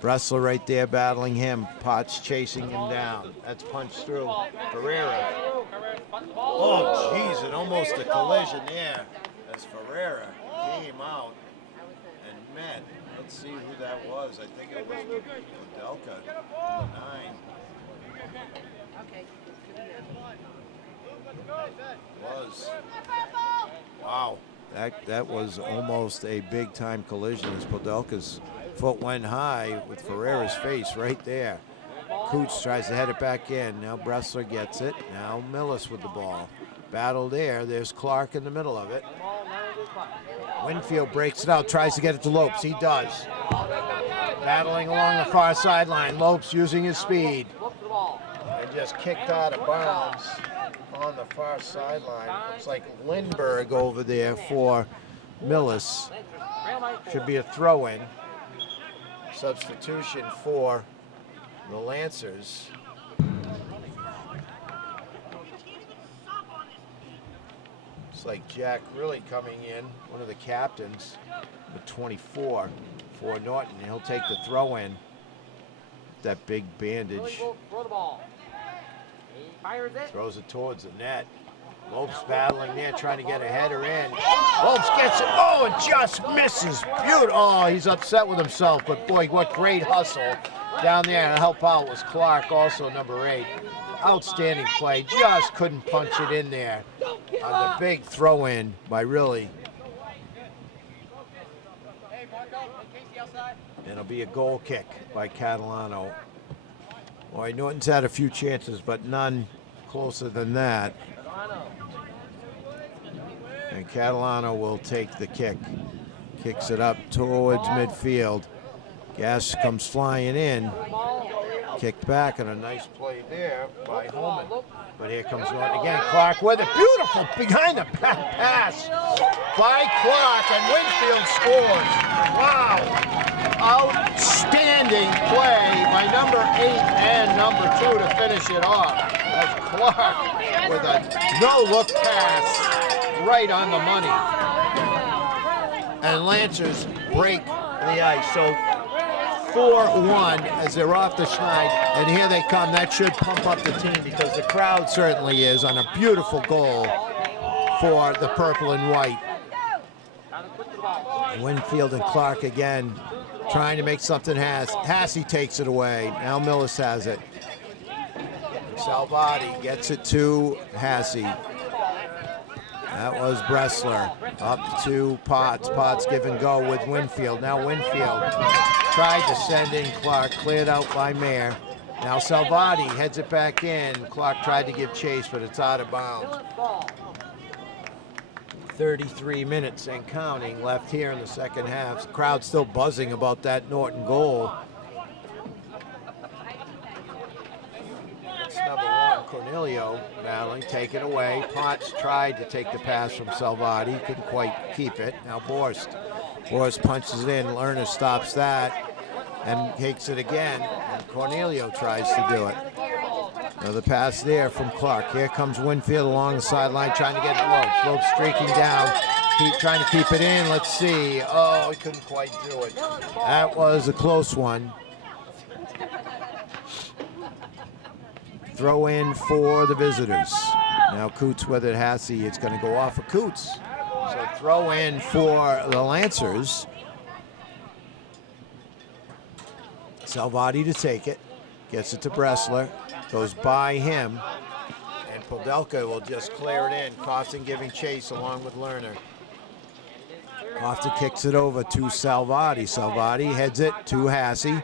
Wrestler right there battling him. Potts chasing him down. That's punched through. Ferreira. Oh, jeez, and almost a collision there as Ferreira came out and met. Let's see who that was. I think it was Delka, the 9. Was. Wow, that was almost a big-time collision as Podelka's foot went high with Ferreira's face right there. Coots tries to head it back in. Now Bressler gets it. Now Millis with the ball. Battle there. There's Clark in the middle of it. Winfield breaks it out, tries to get it to Lopes. He does. Battling along the far sideline. Lopes using his speed. And just kicked out of bounds on the far sideline. Looks like Lindbergh over there for Millis. Should be a throw-in. Substitution for the Lancers. It's like Jack really coming in, one of the captains, with 24 for Norton. He'll take the throw-in. That big bandage. Throws it towards the net. Lopes battling there, trying to get a header in. Lopes gets it. Oh, and just misses. Beautiful. Oh, he's upset with himself, but boy, what great hustle down there to help out was Clark, also number 8. Outstanding play. Just couldn't punch it in there on the big throw-in by really. And it'll be a goal kick by Catalano. Boy, Norton's had a few chances, but none closer than that. And Catalano will take the kick. Kicks it up towards midfield. Gas comes flying in. Kicked back, and a nice play there by Holman. But here comes Norton again. Clark with it. Beautiful behind the pass by Clark, and Winfield scores. Wow. Outstanding play by number 8 and number 2 to finish it off. That's Clark with a no-look pass right on the money. And Lancers break the ice. So 4-1 as they're off the schneid, and here they come. That should pump up the team because the crowd certainly is on a beautiful goal for the purple and white. Winfield and Clark again trying to make something happen. Hasse takes it away. Now Millis has it. Salvati gets it to Hasse. That was Bressler. Up to Potts. Potts give and go with Winfield. Now Winfield tried to send in Clark. Cleared out by Mayer. Now Salvati heads it back in. Clark tried to give chase, but it's out of bounds. 33 minutes and counting left here in the second half. The crowd still buzzing about that Norton goal. It's number 1, Cornelio battling, take it away. Potts tried to take the pass from Salvati, couldn't quite keep it. Now Borst punches it in, Lerner stops that. and takes it again. And Cornelio tries to do it. Another pass there from Clark. Here comes Winfield along the sideline trying to get Lopes. Lopes streaking down, trying to keep it in. Let's see. Oh, he couldn't quite do it. That was a close one. Throw in for the visitors. Now Coots with it, Hasse. It's going to go off of Coots. So throw in for the Lancers. Salvati to take it. Gets it to Bressler. Goes by him. And Podelka will just clear it in. Cofton giving chase along with Lerner. Cofton kicks it over to Salvati. Salvati heads it to Hasse.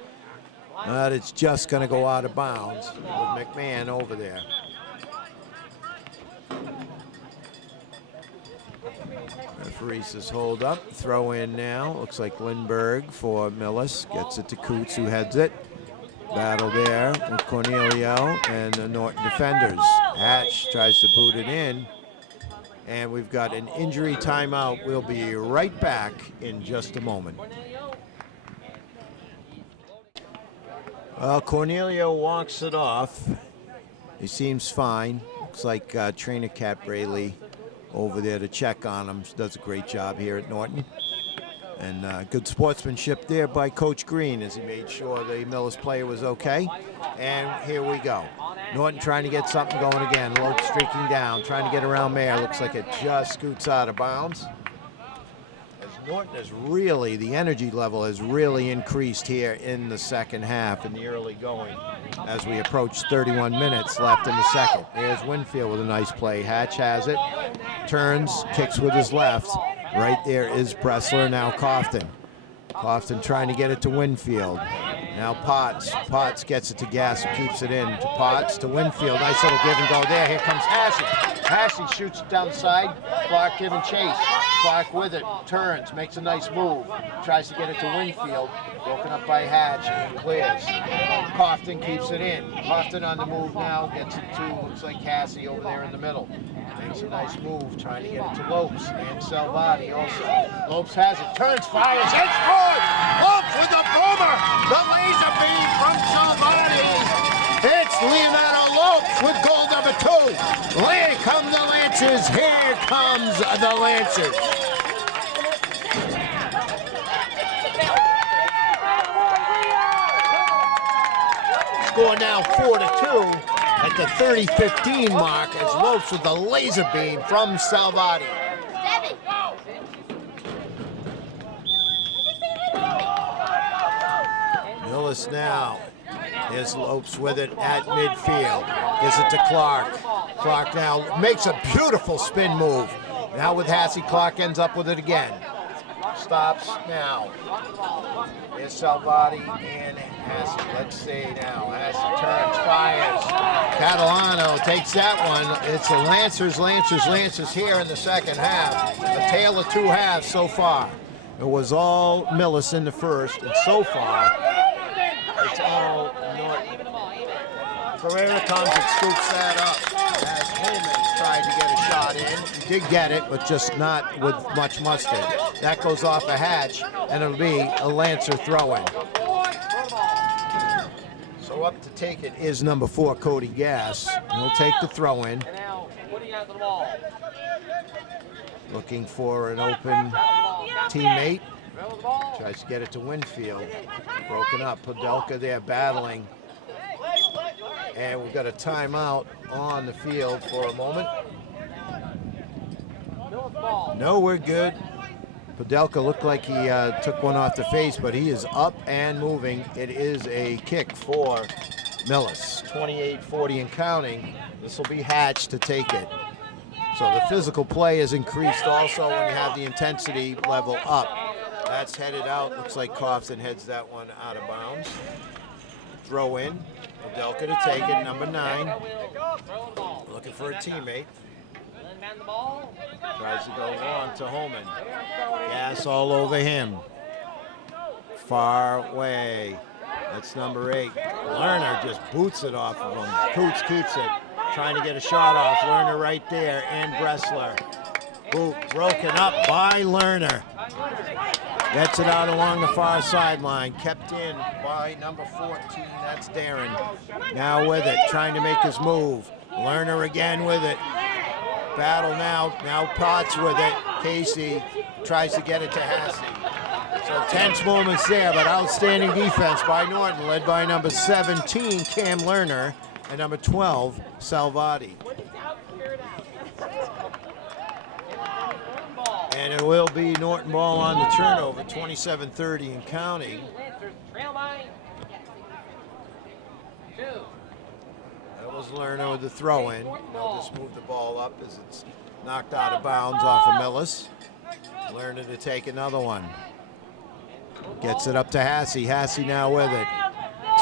But it's just going to go out of bounds with McMahon over there. Referee says hold up. Throw in now. Looks like Lindbergh for Millis. Gets it to Coots, who heads it. Battle there with Cornelio and the Norton defenders. Hatch tries to boot it in. And we've got an injury timeout. We'll be right back in just a moment. Well, Cornelio walks it off. He seems fine. Looks like trainer Cat Braley over there to check on him. She does a great job here at Norton. And good sportsmanship there by Coach Green as he made sure the Millis player was okay. And here we go. Norton trying to get something going again. Lope streaking down, trying to get around Mayer. Looks like it just scoots out of bounds. Norton is really, the energy level has really increased here in the second half, in the early going, as we approach 31 minutes left in the second. There's Winfield with a nice play. Hatch has it, turns, kicks with his left. Right there is Bressler, now Cofton. Cofton trying to get it to Winfield. Now Potts. Potts gets it to Gass, who keeps it in to Potts, to Winfield. Nice little give and go there. Here comes Hasse. Hasse shoots it down the side. Clark giving chase. Clark with it. Turns. Makes a nice move. Tries to get it to Winfield. Broken up by Hatch. Clears. Cofton keeps it in. Cofton on the move now. Gets it to, looks like Hasse over there in the middle. Makes a nice move. Trying to get it to Lopes. And Salvati also. Lopes has it. Turns. Fires. Hits forward. Lopes with the boomer. The laser beam from Salvati. It's Leonardo Lopes with goal number 2. Here come the Lancers. Here comes the Lancers. Score now 4-2 at the 30-15 mark as Lopes with the laser beam from Salvati. Millis now. Here's Lopes with it at midfield. Gives it to Clark. Clark now makes a beautiful spin move. Now with Hasse, Clark ends up with it again. Stops now. Here's Salvati and Hasse. Let's see now. Hasse turns, fires. Catalano takes that one. It's the Lancers here in the second half. A tale of two halves so far. It was all Millis in the first, and so far, it's all Norton. Carrera comes and scoops that up as Holman tried to get a shot in. He did get it, but just not with much mustard. That goes off a Hatch, and it'll be a Lancer throw-in. So up to take it is number 4, Cody Gass. He'll take the throw-in. Looking for an open teammate. Tries to get it to Winfield. Broken up. Podelka there battling. And we've got a timeout on the field for a moment. No, we're good. Podelka looked like he took one off the face, but he is up and moving. It is a kick for Millis. 28-40 and counting. This will be Hatch to take it. So the physical play is increased also when you have the intensity level up. That's headed out. Looks like Cofton heads that one out of bounds. Throw in. Podelka to take it, number 9. Looking for a teammate. Tries to go long to Holman. Gas all over him. Far away. That's number 8. Lerner just boots it off of him. Coots keeps it. Trying to get a shot off. Lerner right there, and Bressler. Boot broken up by Lerner. Gets it out along the far sideline. Kept in by number 14. That's Darren. Now with it, trying to make his move. Lerner again with it. Battle now. Now Potts with it. Casey tries to get it to Hassey. So tense moments there, but outstanding defense by Norton, led by number 17, Cam Lerner, and number 12, Salvati. And it will be Norton ball on the turnover, 27-30 and counting. That was Lerner with the throw in. They'll just move the ball up as it's knocked out of bounds off of Millis. Lerner to take another one. Gets it up to Hassey. Hassey now with it.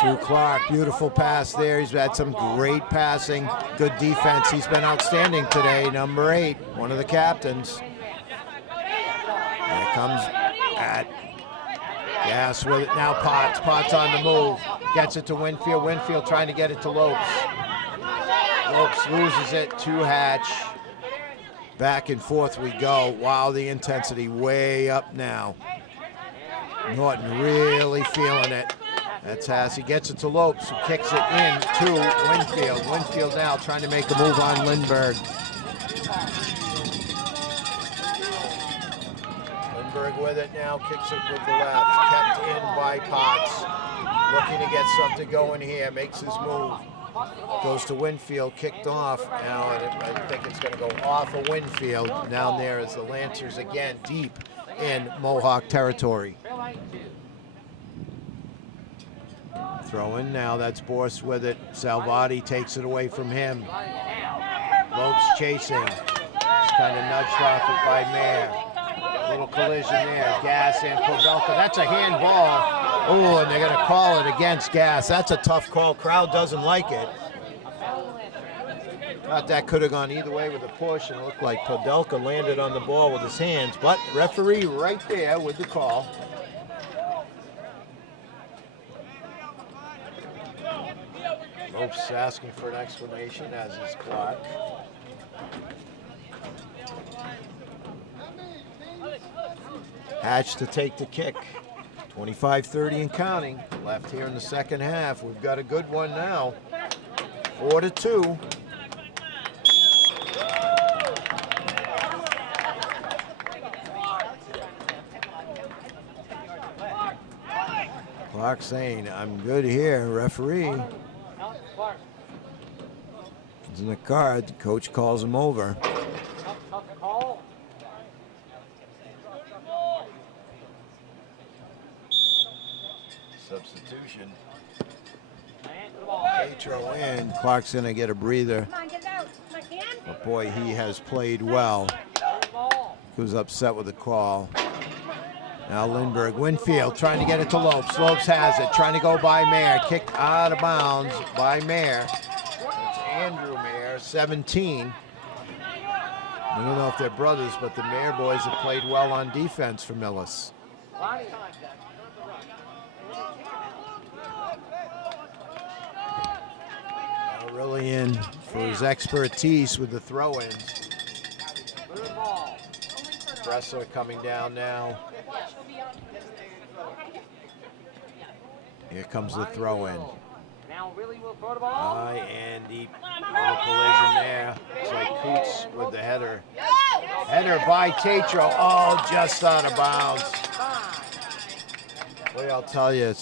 To Clark. Beautiful pass there. He's had some great passing. Good defense. He's been outstanding today. Number 8, one of the captains. Here comes at Gas with it now. Potts. Potts on the move. Gets it to Winfield. Winfield trying to get it to Lopes. Lopes loses it to Hatch. Back and forth we go. Wow, the intensity way up now. Norton really feeling it. That's Hassey. Gets it to Lopes, who kicks it in to Winfield. Winfield now trying to make a move on Lindbergh. Lindbergh with it now, kicks it with the left. Kept in by Potts. Looking to get something going here, makes his move. Goes to Winfield, kicked off. Now I think it's going to go off of Winfield. Down there as the Lancers again deep in Mohawk territory. Throw in now, that's Borst with it. Salvati takes it away from him. Lopes chasing. Just kind of nudged off it by Mayer. Little collision there. Gas and Pobelka. That's a handball. Oh, and they're going to call it against Gas. That's a tough call. Crowd doesn't like it. Thought that could have gone either way with a push, and it looked like Podelka landed on the ball with his hands, but referee right there with the call. Lopes asking for an explanation, as is Clark. Hatch to take the kick. 25-30 and counting. Left here in the second half. We've got a good one now. 4-2. Clark saying, I'm good here, referee. It's in the card. The coach calls him over. Substitution. Petro in. Clark's going to get a breather. But boy, he has played well. He was upset with the call. Now Lindbergh, Winfield trying to get it to Lopes. Lopes has it, trying to go by Mayer. Kicked out of bounds by Mayer. It's Andrew Mayer, 17. I don't know if they're brothers, but the Mayer boys have played well on defense for Millis. Really in for his expertise with the throw-ins. Bressler coming down now. Here comes the throw-in. High and deep. Little collision there. It's like Coots with the header. Header by Tatro. Oh, just out of bounds. Boy, I'll tell you,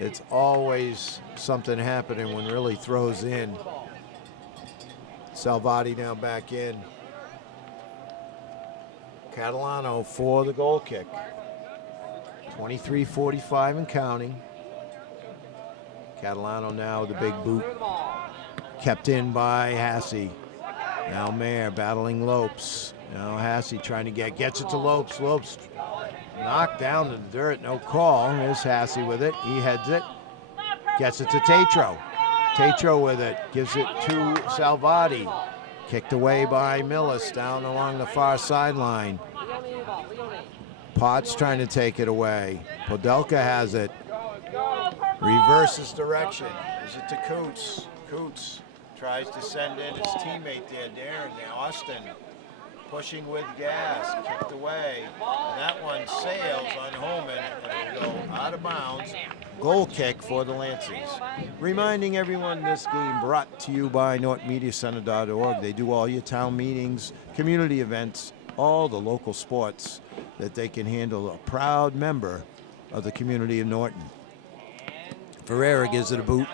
it's always something happening when really throws in. Salvati now back in. Catalano for the goal kick. 23-45 and counting. Catalano now with the big boot. Kept in by Hassey. Now Mayer battling Lopes. Now Hassey trying to gets it to Lopes. Lopes knocked down in the dirt, no call. Here's Hassey with it. He heads it. Gets it to Tatro. Tatro with it. Gives it to Salvati. Kicked away by Millis down along the far sideline. Potts trying to take it away. Podelka has it. Reverses direction. Is it to Coots? Coots tries to send in his teammate there, Darren, Austin. Pushing with gas, kicked away. And that one sails on Holman, and it'll go out of bounds. Goal kick for the Lancers. Reminding everyone this game brought to you by NortonMediaCenter.org. They do all your town meetings, community events, all the local sports that they can handle. A proud member of the community of Norton. Ferreira gives it a boot.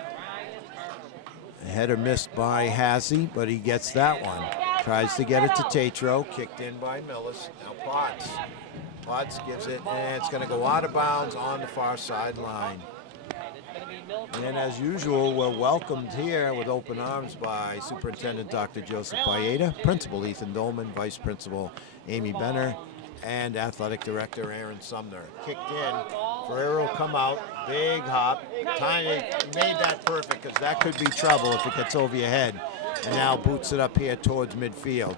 A header missed by Hassey, but he gets that one. Tries to get it to Tatro, kicked in by Millis. Now Potts. Potts gives it, and it's going to go out of bounds on the far sideline. And as usual, we're welcomed here with open arms by Superintendent Dr. Joseph Paeta, Principal Ethan Dolman, Vice Principal Amy Benner, and Athletic Director Aaron Sumner. Kicked in. Ferreira will come out. Big hop. Tiny made that perfect because that could be trouble if it gets over your head. And now boots it up here towards midfield.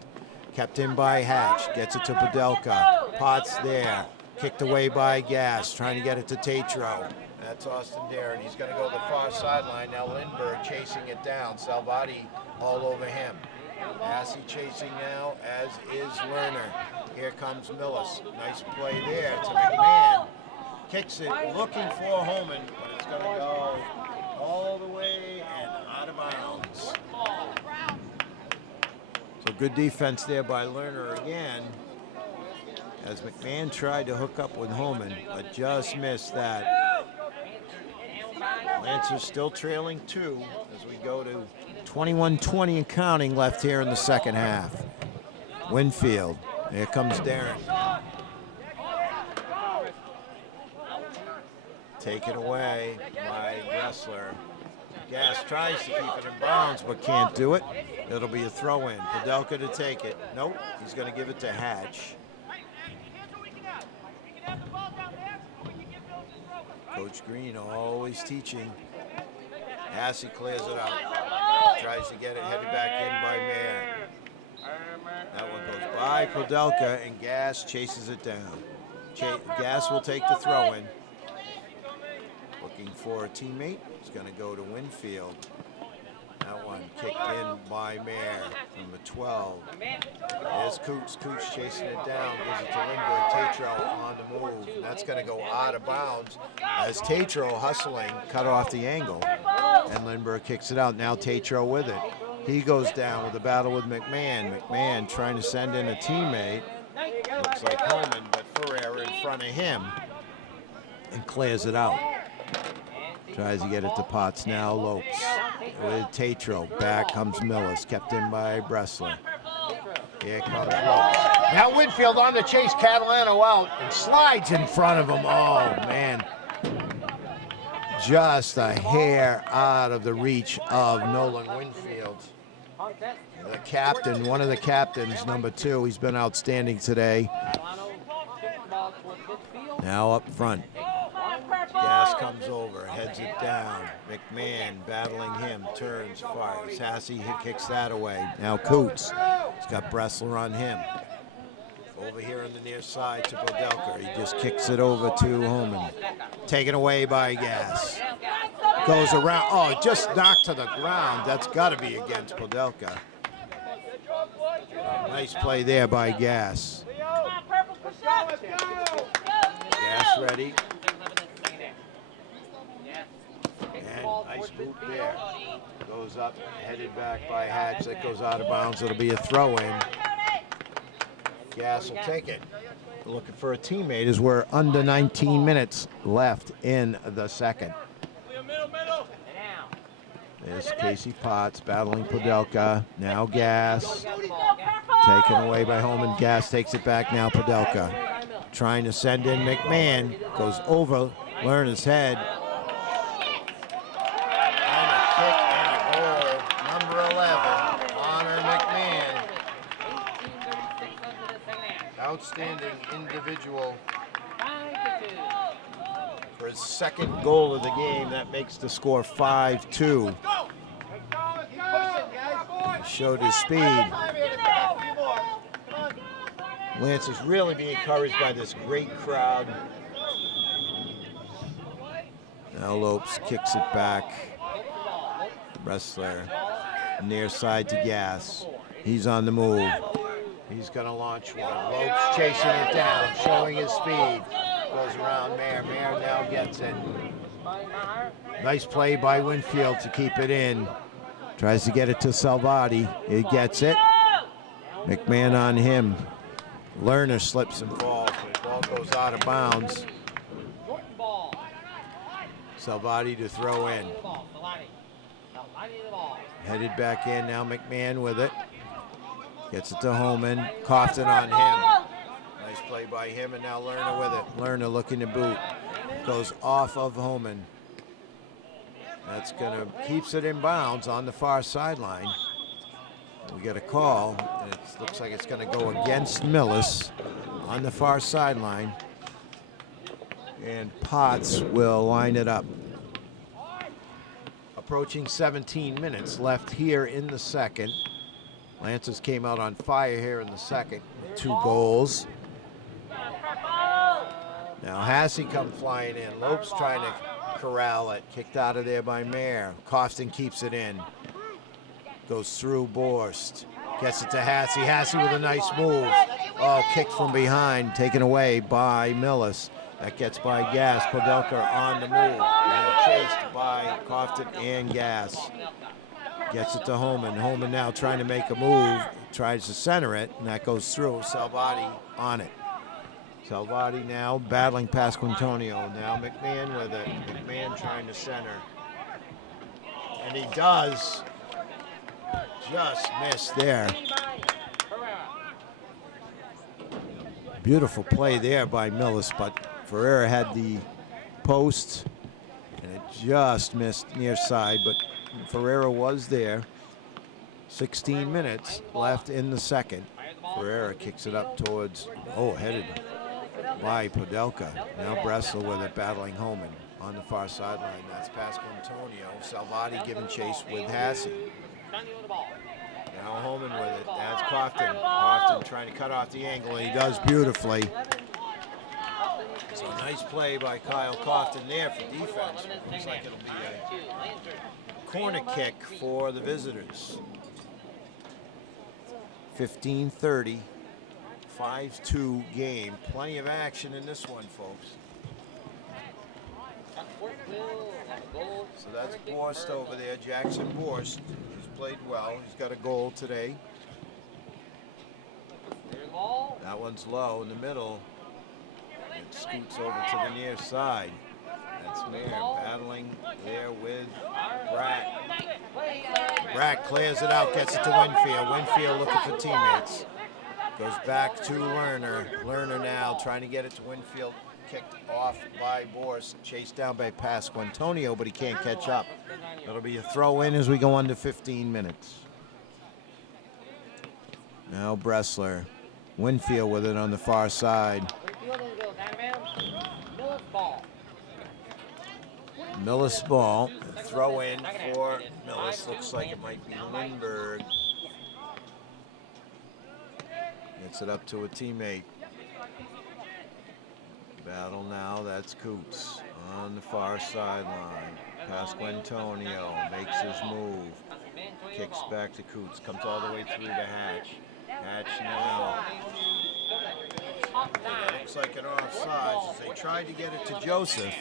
Kept in by Hatch. Gets it to Podelka. Potts there. Kicked away by Gas. Trying to get it to Tatro. That's Austin Darren. He's going to go to the far sideline. Now Lindbergh chasing it down. Salvati all over him. Massey chasing now, as is Lerner. Here comes Millis. Nice play there to McMahon. Kicks it, looking for Holman, but it's going to go all the way and out of bounds. So good defense there by Lerner again, as McMahon tried to hook up with Holman, but just missed that. Lancers still trailing 2 as we go to 21-20 and counting left here in the second half. Winfield. Here comes Darren. Taken away by Gressler. Gas tries to keep it in bounds but can't do it. It'll be a throw in. Podelka to take it. Nope, he's going to give it to Hatch. Coach Green always teaching. Hassey clears it out. Tries to get it headed back in by Mayer. That one goes by Podelka, and Gas chases it down. Gas will take the throw in. Looking for a teammate. It's going to go to Winfield. That one kicked in by Mayer from the 12. There's Coots. Coots chasing it down. Gives it to Lindbergh. Tatro on the move. And that's going to go out of bounds as Tatro hustling cut off the angle. And Lindbergh kicks it out. Now Tatro with it. He goes down with a battle with McMahon. McMahon trying to send in a teammate. Looks like Holman, but Ferreira in front of him. And clears it out. Tries to get it to Potts now. Lopes with Tatro. Back comes Millis. Kept in by Bressler. Here comes Lopes. Now Winfield on the chase. Catalano out and slides in front of him. Oh, man. Just a hair out of the reach of Nolan Winfield. The captain, one of the captains, number 2. He's been outstanding today. Now up front. Gas comes over, heads it down. McMahon battling him, turns, fires. Hassey kicks that away. Now Coots. He's got Bressler on him. Over here on the near side to Podelka. He just kicks it over to Holman. Taken away by Gas. Goes around. Oh, just knocked to the ground. That's got to be against Podelka. Nice play there by Gas. Gas ready. And nice boot there. Goes up, headed back by Hatch. That goes out of bounds. It'll be a throw in. Gas will take it. Looking for a teammate as we're under 19 minutes left in the second. There's Casey Potts battling Podelka. Now Gas. Taken away by Holman. Gas takes it back. Now Podelka. Trying to send in McMahon. Goes over Lerner's head. And a kick and a goal. Number 11, Honor McMahon. Outstanding individual for his second goal of the game. That makes the score 5-2. Showed his speed. Lance is really being encouraged by this great crowd. Now Lopes kicks it back. Wrestler near side to Gas. He's on the move. He's going to launch one. Lopes chasing it down, showing his speed. Goes around Mayer. Mayer now gets it. Nice play by Winfield to keep it in. Tries to get it to Salvati. He gets it. McMahon on him. Lerner slips and falls, but the ball goes out of bounds. Salvati to throw in. Headed back in now, McMahon with it. Gets it to Holman. Cofton on him. Nice play by him, and now Lerner with it. Lerner looking to boot. Goes off of Holman. That's gonna, keeps it in bounds on the far sideline. We get a call, and it looks like it's gonna go against Millis on the far sideline. And Potts will line it up. Approaching 17 minutes left here in the second. Lancers came out on fire here in the second with 2 goals. Now Hassey come flying in. Lopes trying to corral it. Kicked out of there by Mayer. Cofton keeps it in. Goes through Borst. Gets it to Hassey. Hassey with a nice move. Oh, kicked from behind. Taken away by Millis. That gets by Gas. Podelka on the move. Now chased by Cofton and Gas. Gets it to Holman. Holman now trying to make a move. Tries to center it, and that goes through. Salvati on it. Salvati now battling past Quintonio. Now McMahon with it. McMahon trying to center. And he does. Just missed there. Beautiful play there by Millis, but Ferreira had the post, and it just missed near side, but Ferreira was there. 16 minutes left in the second. Ferreira kicks it up towards, headed by Podelka. Now Bressel with it, battling Holman on the far sideline. That's past Antonio. Salvati giving chase with Hassey. Now Holman with it. That's Cofton. Cofton trying to cut off the angle, and he does beautifully. So nice play by Kyle Cofton there for defense. Looks like it'll be a corner kick for the visitors. 15:30, 5-2 game. Plenty of action in this one, folks. So that's Borst over there, Jackson Borst. He's played well. He's got a goal today. That one's low in the middle. It scoots over to the near side. That's Mayer battling there with Brack. Brack clears it out, gets it to Winfield. Winfield looking for teammates. Goes back to Lerner. Lerner now trying to get it to Winfield. Kicked off by Borst. Chased down by Pasquantonio, but he can't catch up. That'll be a throw in as we go under 15 minutes. Now Bressler. Winfield with it on the far side. Millis ball. Throw in for Millis. Looks like it might be Lindbergh. Gets it up to a teammate. Battle now, that's Coots on the far sideline. Pasquantonio makes his move. Kicks back to Coots, comes all the way through to Hatch. Hatch now. It looks like an offside as they tried to get it to Joseph.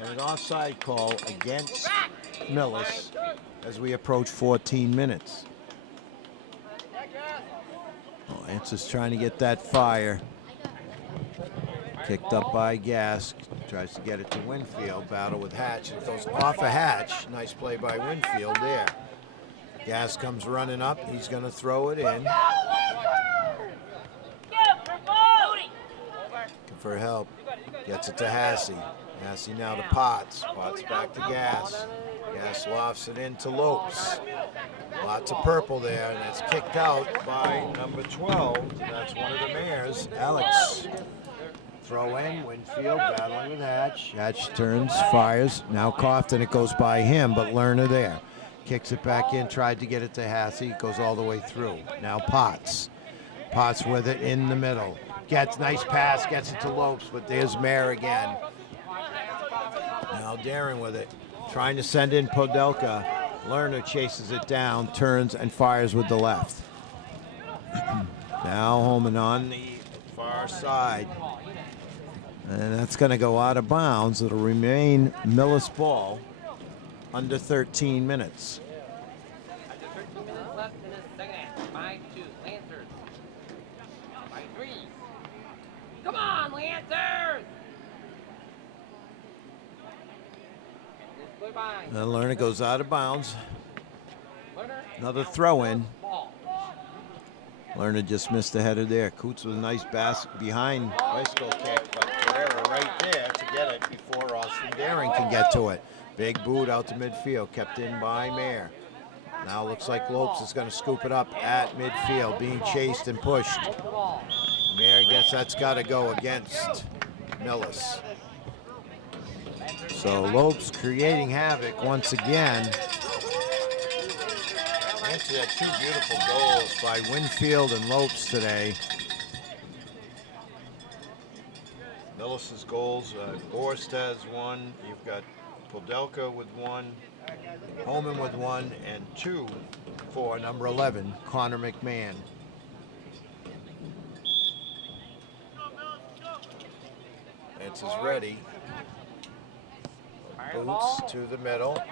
And an offside call against Millis as we approach 14 minutes. Lance's trying to get that fire. Kicked up by Gas. Tries to get it to Winfield. Battle with Hatch. It goes off a Hatch. Nice play by Winfield there. Gas comes running up. He's going to throw it in. Looking for help. Gets it to Hassey. Hassey now to Potts. Potts back to Gas. Gas lofts it into Lopes. Lots of purple there, and it's kicked out by number 12. That's one of the Mayors, Alex. Throw in, Winfield battling with Hatch. Hatch turns, fires. Now Cofton, it goes by him, but Lerner there. Kicks it back in, tried to get it to Hassey. It goes all the way through. Now Potts. Potts with it in the middle. Gets nice pass, gets it to Lopes, but there's Mayer again. Now Darren with it. Trying to send in Podelka. Lerner chases it down, turns, and fires with the left. Now homing on the far side. And that's going to go out of bounds. It'll remain Millis ball under 13 minutes. Under 13 minutes left in the second half. 5-2, Lancers. By 3. Come on, Lancers! Goodbye. And Lerner goes out of bounds. Lerner. Another throw in. Ball. Lerner just missed the header there. Coots with a nice behind bicycle kick, but Ferreira right there to get it before Austin Daring can get to it. Big boot out to midfield, kept in by Mayer. Now looks like Lopes is going to scoop it up at midfield, being chased and pushed. Mayer gets that's got to go against Millis. So Lopes creating havoc once again. Actually had 2 beautiful goals by Winfield and Lopes today. Millis's goals, Borst has 1. You've got Podelka with 1, Holman with 1, and 2 for number 11, Connor McMahon. Lance is ready. Boots to the middle.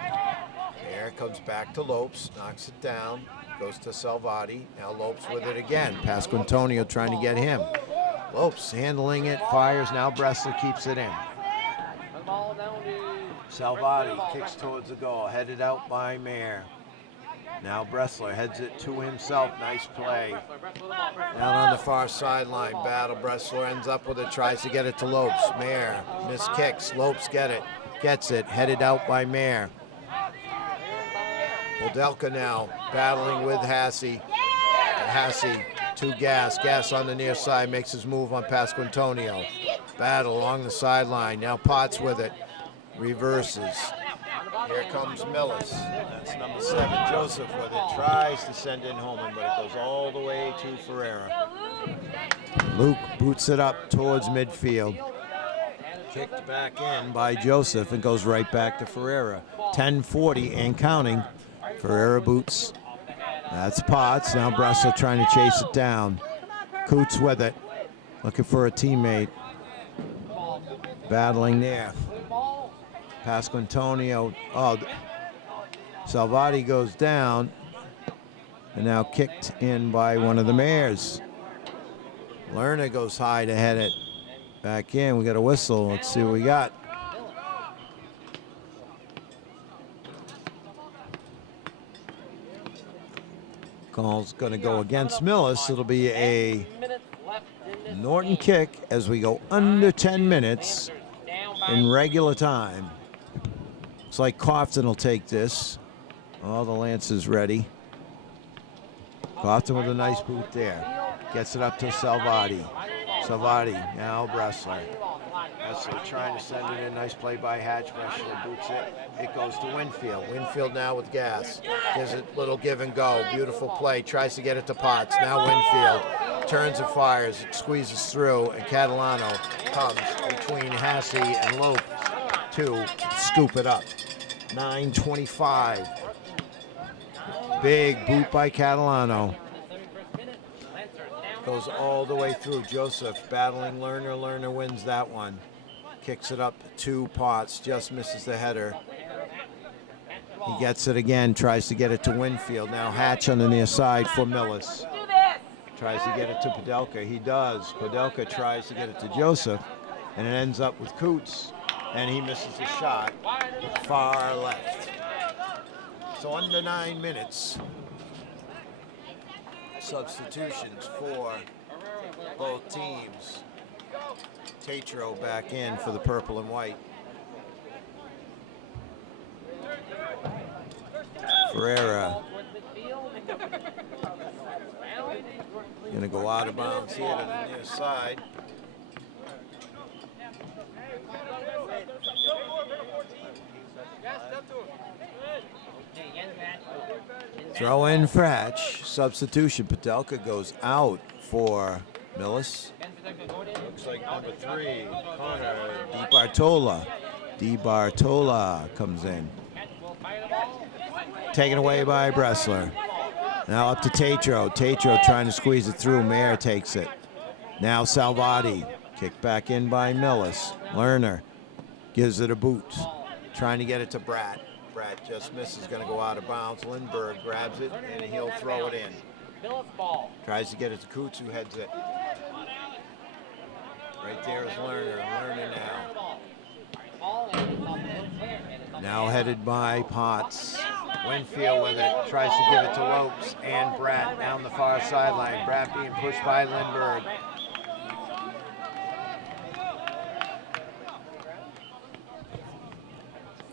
There comes back to Lopes, knocks it down, goes to Salvati. Now Lopes with it again. Pasquantonio trying to get him. Lopes handling it, fires. Now Bressler keeps it in. Salvati kicks towards the goal, headed out by Mayer. Now Bressler heads it to himself. Nice play. Down on the far sideline, battle. Bressler ends up with it, tries to get it to Lopes. Mayer miss kicks. Lopes gets it, headed out by Mayer. Podelka now battling with Hasse. Hasse to Gas. Gas on the near side makes his move on Pasquantonio. Battle along the sideline. Now Potts with it. Reverses. Here comes Millis. That's number 7. Joseph with it. Tries to send in Holman, but it goes all the way to Ferreira. Luke boots it up towards midfield. Kicked back in by Joseph and goes right back to Ferreira. 10:40 and counting. Ferreira boots. That's Potts. Now Bressler trying to chase it down. Coots with it. Looking for a teammate. Battling there. Pasquantonio. Oh, Salvati goes down. And now kicked in by one of the Mayors. Lerner goes high to head it back in. We got a whistle. Let's see what we got. Call's going to go against Millis. It'll be a Norton kick as we go under 10 minutes in regular time. Looks like Crofton will take this. All the Lancers ready. Crofton with a nice boot there. Gets it up to Salvati. Salvati, now Bressler. Bressler trying to send it in. Nice play by Hatch. Bressler boots it. It goes to Winfield. Winfield now with Gas. Gives it a little give and go. Beautiful play. Tries to get it to Potts. Now Winfield turns and fires. Squeezes through. And Catalano comes between Hasse and Lopes to scoop it up. 9:25. Big boot by Catalano. Goes all the way through. Joseph battling Lerner. Lerner wins that one. Kicks it up to Potts. Just misses the header. He gets it again. Tries to get it to Winfield. Now Hatch on the near side for Millis. Tries to get it to Podelka. He does. Podelka tries to get it to Joseph. And it ends up with Coots. And he misses the shot. Far left. So under 9 minutes. Substitutions for both teams. Tatro back in for the purple and white. Ferreira gonna go out of bounds here to the near side. Throw in Fratch. Substitution. Podelka goes out for Millis. Looks like number 3, Connor DiBartola. DiBartola comes in. Taken away by Bressler. Now up to Tatro. Tatro trying to squeeze it through. Mayer takes it. Now Salvati. Kicked back in by Millis. Lerner gives it a boot. Trying to get it to Bratt. Bratt just misses. Going to go out of bounds. Lindbergh grabs it, and he'll throw it in. Tries to get it to Coots, who heads it. Right there is Lerner. Lerner now. Now headed by Potts. Winfield with it, tries to give it to Lopes and Bratt down the far sideline. Bratt being pushed by Lindbergh.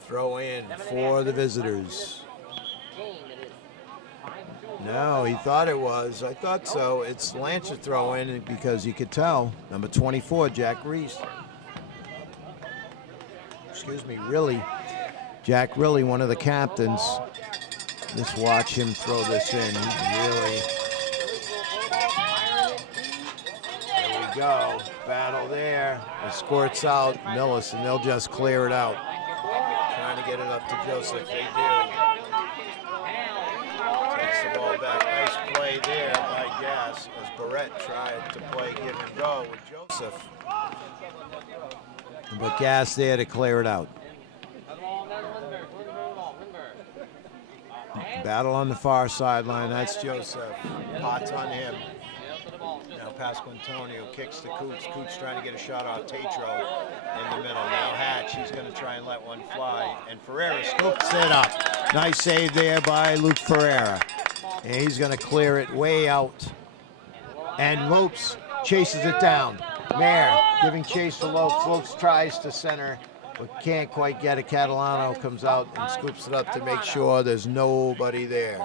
Throw in for the visitors. No, he thought it was. I thought so. It's Lancer throw in because you could tell. Number 24, Jack Reese. Excuse me, really. Jack Really, one of the captains. Just watch him throw this in. Really. There we go. Battle there. It squirts out Millis, and they'll just clear it out. Trying to get it up to Joseph. They do. Takes the ball back. Nice play there by Gass as Barrett tried to play give and go with Joseph. But Gass there to clear it out. Battle on the far sideline. That's Joseph. Potts on him. Now Pasquantonio kicks to Coots. Coots trying to get a shot off Tatro in the middle. Now Hatch. He's going to try and let one fly. And Ferreira scoops it up. Nice save there by Luke Ferreira. And he's going to clear it way out. And Lopes chases it down. Mayer giving chase to Lopes. Lopes tries to center, but can't quite get it. Catalano comes out and scoops it up to make sure there's nobody there.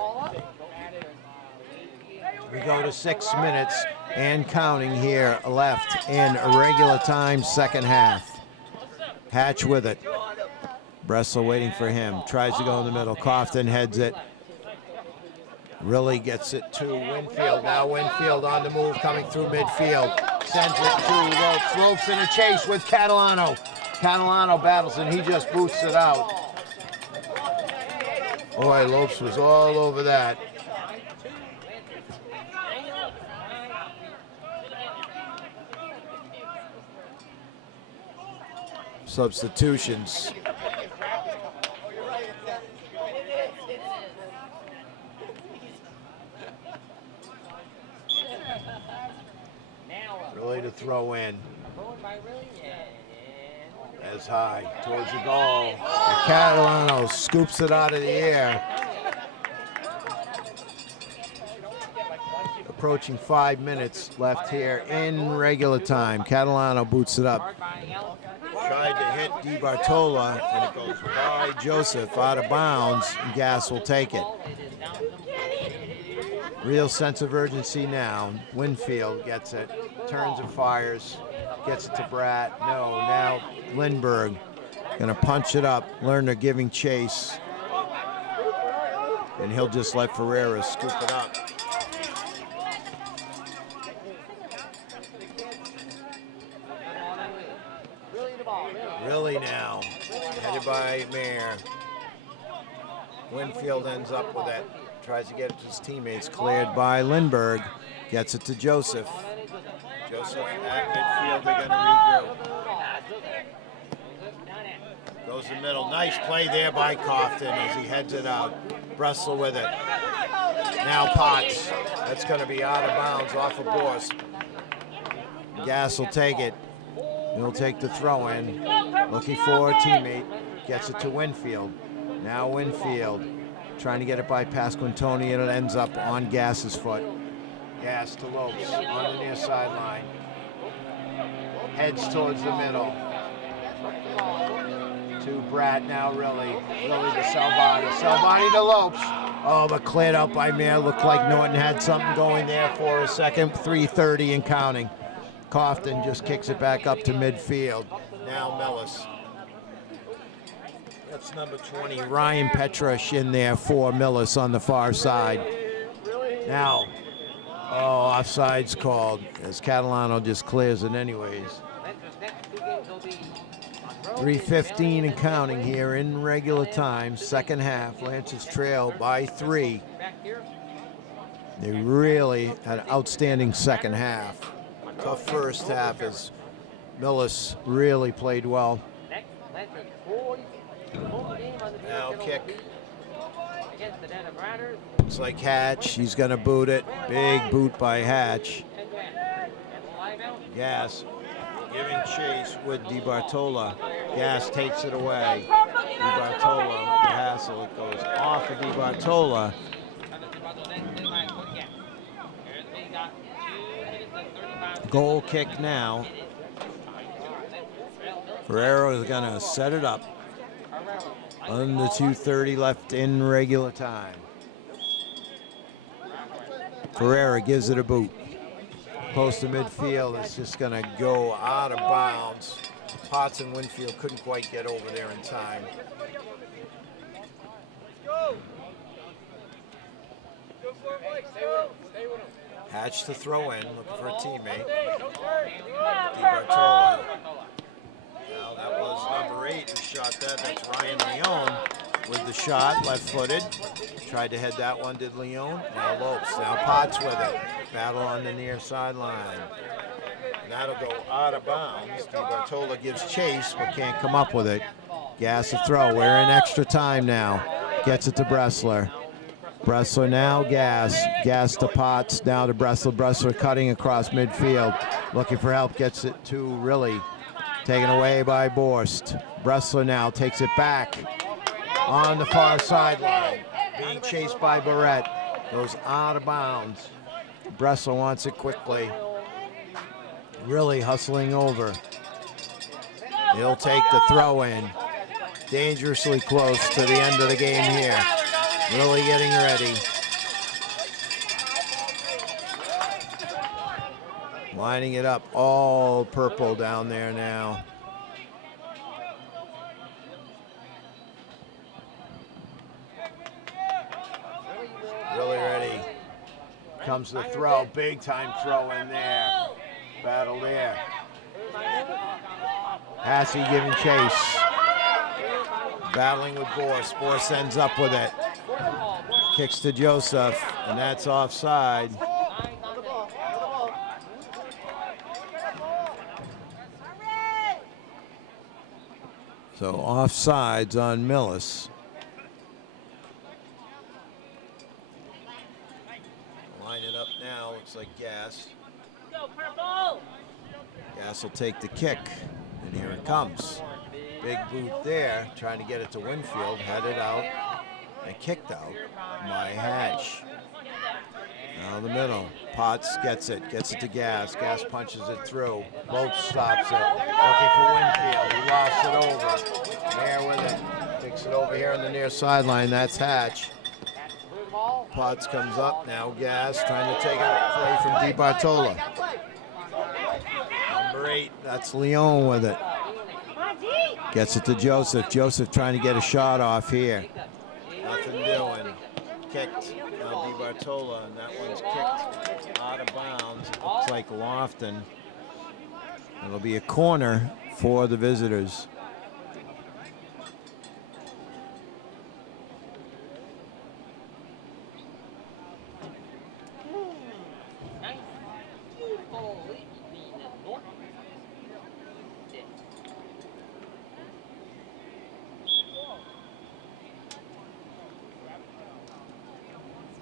We go to 6 minutes and counting here left in regular time, second half. Hatch with it. Bressel waiting for him. Tries to go in the middle. Crofton heads it. Really gets it to Winfield. Now Winfield on the move coming through midfield. Sends it to Lopes. Lopes in a chase with Catalano. Catalano battles and he just boots it out. Boy, Lopes was all over that. Substitutions. Really to throw in. As high towards the goal. And Catalano scoops it out of the air. Approaching 5 minutes left here in regular time. Catalano boots it up. Tried to hit Di Bartola, and it goes by Joseph out of bounds, and Gass will take it. Real sense of urgency now. Winfield gets it, turns and fires, gets it to Bratt. No, now Lindbergh gonna punch it up. Lerner giving chase, and he'll just let Ferreira scoop it up. Really now, headed by Mayer. Winfield ends up with it. Tries to get it to his teammates. Cleared by Lindbergh. Gets it to Joseph. Joseph at midfield. They're going to regroup. Goes the middle. Nice play there by Crofton as he heads it out. Bressel with it. Now Potts. That's going to be out of bounds off of Borst. Gass will take it. He'll take the throw in. Looking for a teammate. Gets it to Winfield. Now Winfield trying to get it by Pasquantonio, and it ends up on Gass's foot. Gass to Lopes on the near sideline. Heads towards the middle. To Bratt now, Really to Salvati. Salvati to Lopes. Oh, but cleared out by Mayer. Looked like Norton had something going there for a second. 3:30 and counting. Crofton just kicks it back up to midfield. Now Millis. That's number 20, Ryan Petrush in there for Millis on the far side. Now, offside's called as Catalano just clears it anyways. 3:15 and counting here in regular time, second half. Lancers trail by 3. They really had an outstanding second half. Tough first half as Millis really played well. Next, Lancers boys. Home game on the Now kick. Against the Den of Riders. It's like Hatch. He's going to boot it. Big boot by Hatch. Gas giving chase with DiBartola. Gas takes it away. DiBartola with the hassle. It goes off of DiBartola. Goal kick now. Ferrero is going to set it up. Under 2:30 left in regular time. Ferreira gives it a boot. Close to midfield. It's just going to go out of bounds. Potts and Winfield couldn't quite get over there in time. Hatch to throw in, looking for a teammate. DiBartola. Now that was number 8 who shot that. That's Ryan Leone with the shot, left-footed. Tried to head that one, did Leone. Now Lopes. Now Potts with it. Battle on the near sideline. That'll go out of bounds. DiBartola gives chase, but can't come up with it. Gas to throw. We're in extra time now. Gets it to Bressler. Bressler now, Gas. Gas to Potts, now to Bressler. Bressler cutting across midfield. Looking for help, gets it to Riley. Taken away by Borst. Bressler now takes it back on the far sideline. Being chased by Barrett. Goes out of bounds. Bressler wants it quickly. Really hustling over. He'll take the throw in. Dangerously close to the end of the game here. Really getting ready. Lining it up all purple down there now. Really ready. Comes the throw, big time throw in there. Battle there. Hassey giving chase. Battling with Borst. Borst ends up with it. Kicks to Joseph, and that's offside. So offsides on Millis. Line it up now, looks like Gas. Gas will take the kick, and here it comes. Big boot there, trying to get it to Winfield, headed out and kicked out by Hatch. Now the middle, Potts gets it to Gas. Gas punches it through. Lopes stops it, looking for Winfield. He lost it over. There with it. Takes it over here on the near sideline. That's Hatch. Potts comes up now. Gas trying to take it away from DiBartola. Number 8, that's Leone with it. Gets it to Joseph. Joseph trying to get a shot off here. Nothing doing. Kicked. Now DiBartola, and that one's kicked out of bounds. It looks like Lofton. It'll be a corner for the visitors.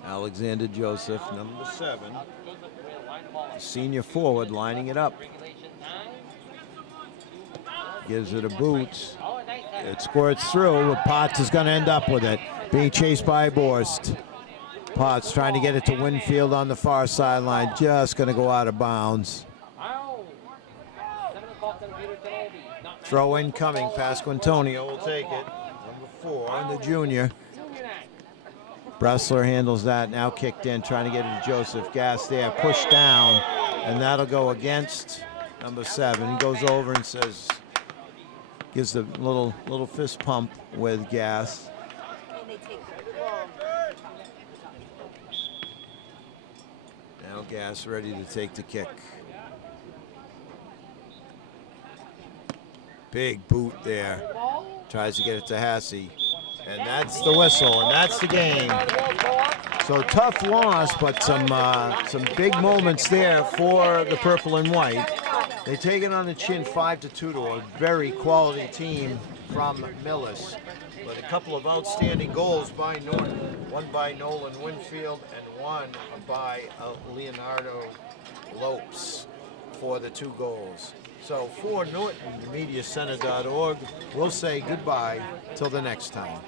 Alexander Joseph, number 7. Senior forward, lining it up. Gives it a boot. It squirts through, but Potts is going to end up with it. Being chased by Borst. Potts trying to get it to Winfield on the far sideline. Just going to go out of bounds. Throw in coming. Pasquantonio will take it. Number 4, the junior. Bressler handles that, now kicked in, trying to get it to Joseph. Gas there, pushed down, and that'll go against number 7. He goes over and says, gives a little fist pump with Gas. Now Gas ready to take the kick. Big boot there. Tries to get it to Hassey. And that's the whistle, and that's the game. So tough loss, but some big moments there for the purple and white. They take it on the chin 5-2 to a very quality team from Millis. But a couple of outstanding goals by Norton. One by Nolan Winfield and one by Leonardo Lopes for the 2 goals. So for Norton, MediaCenter.org, we'll say goodbye till the next time.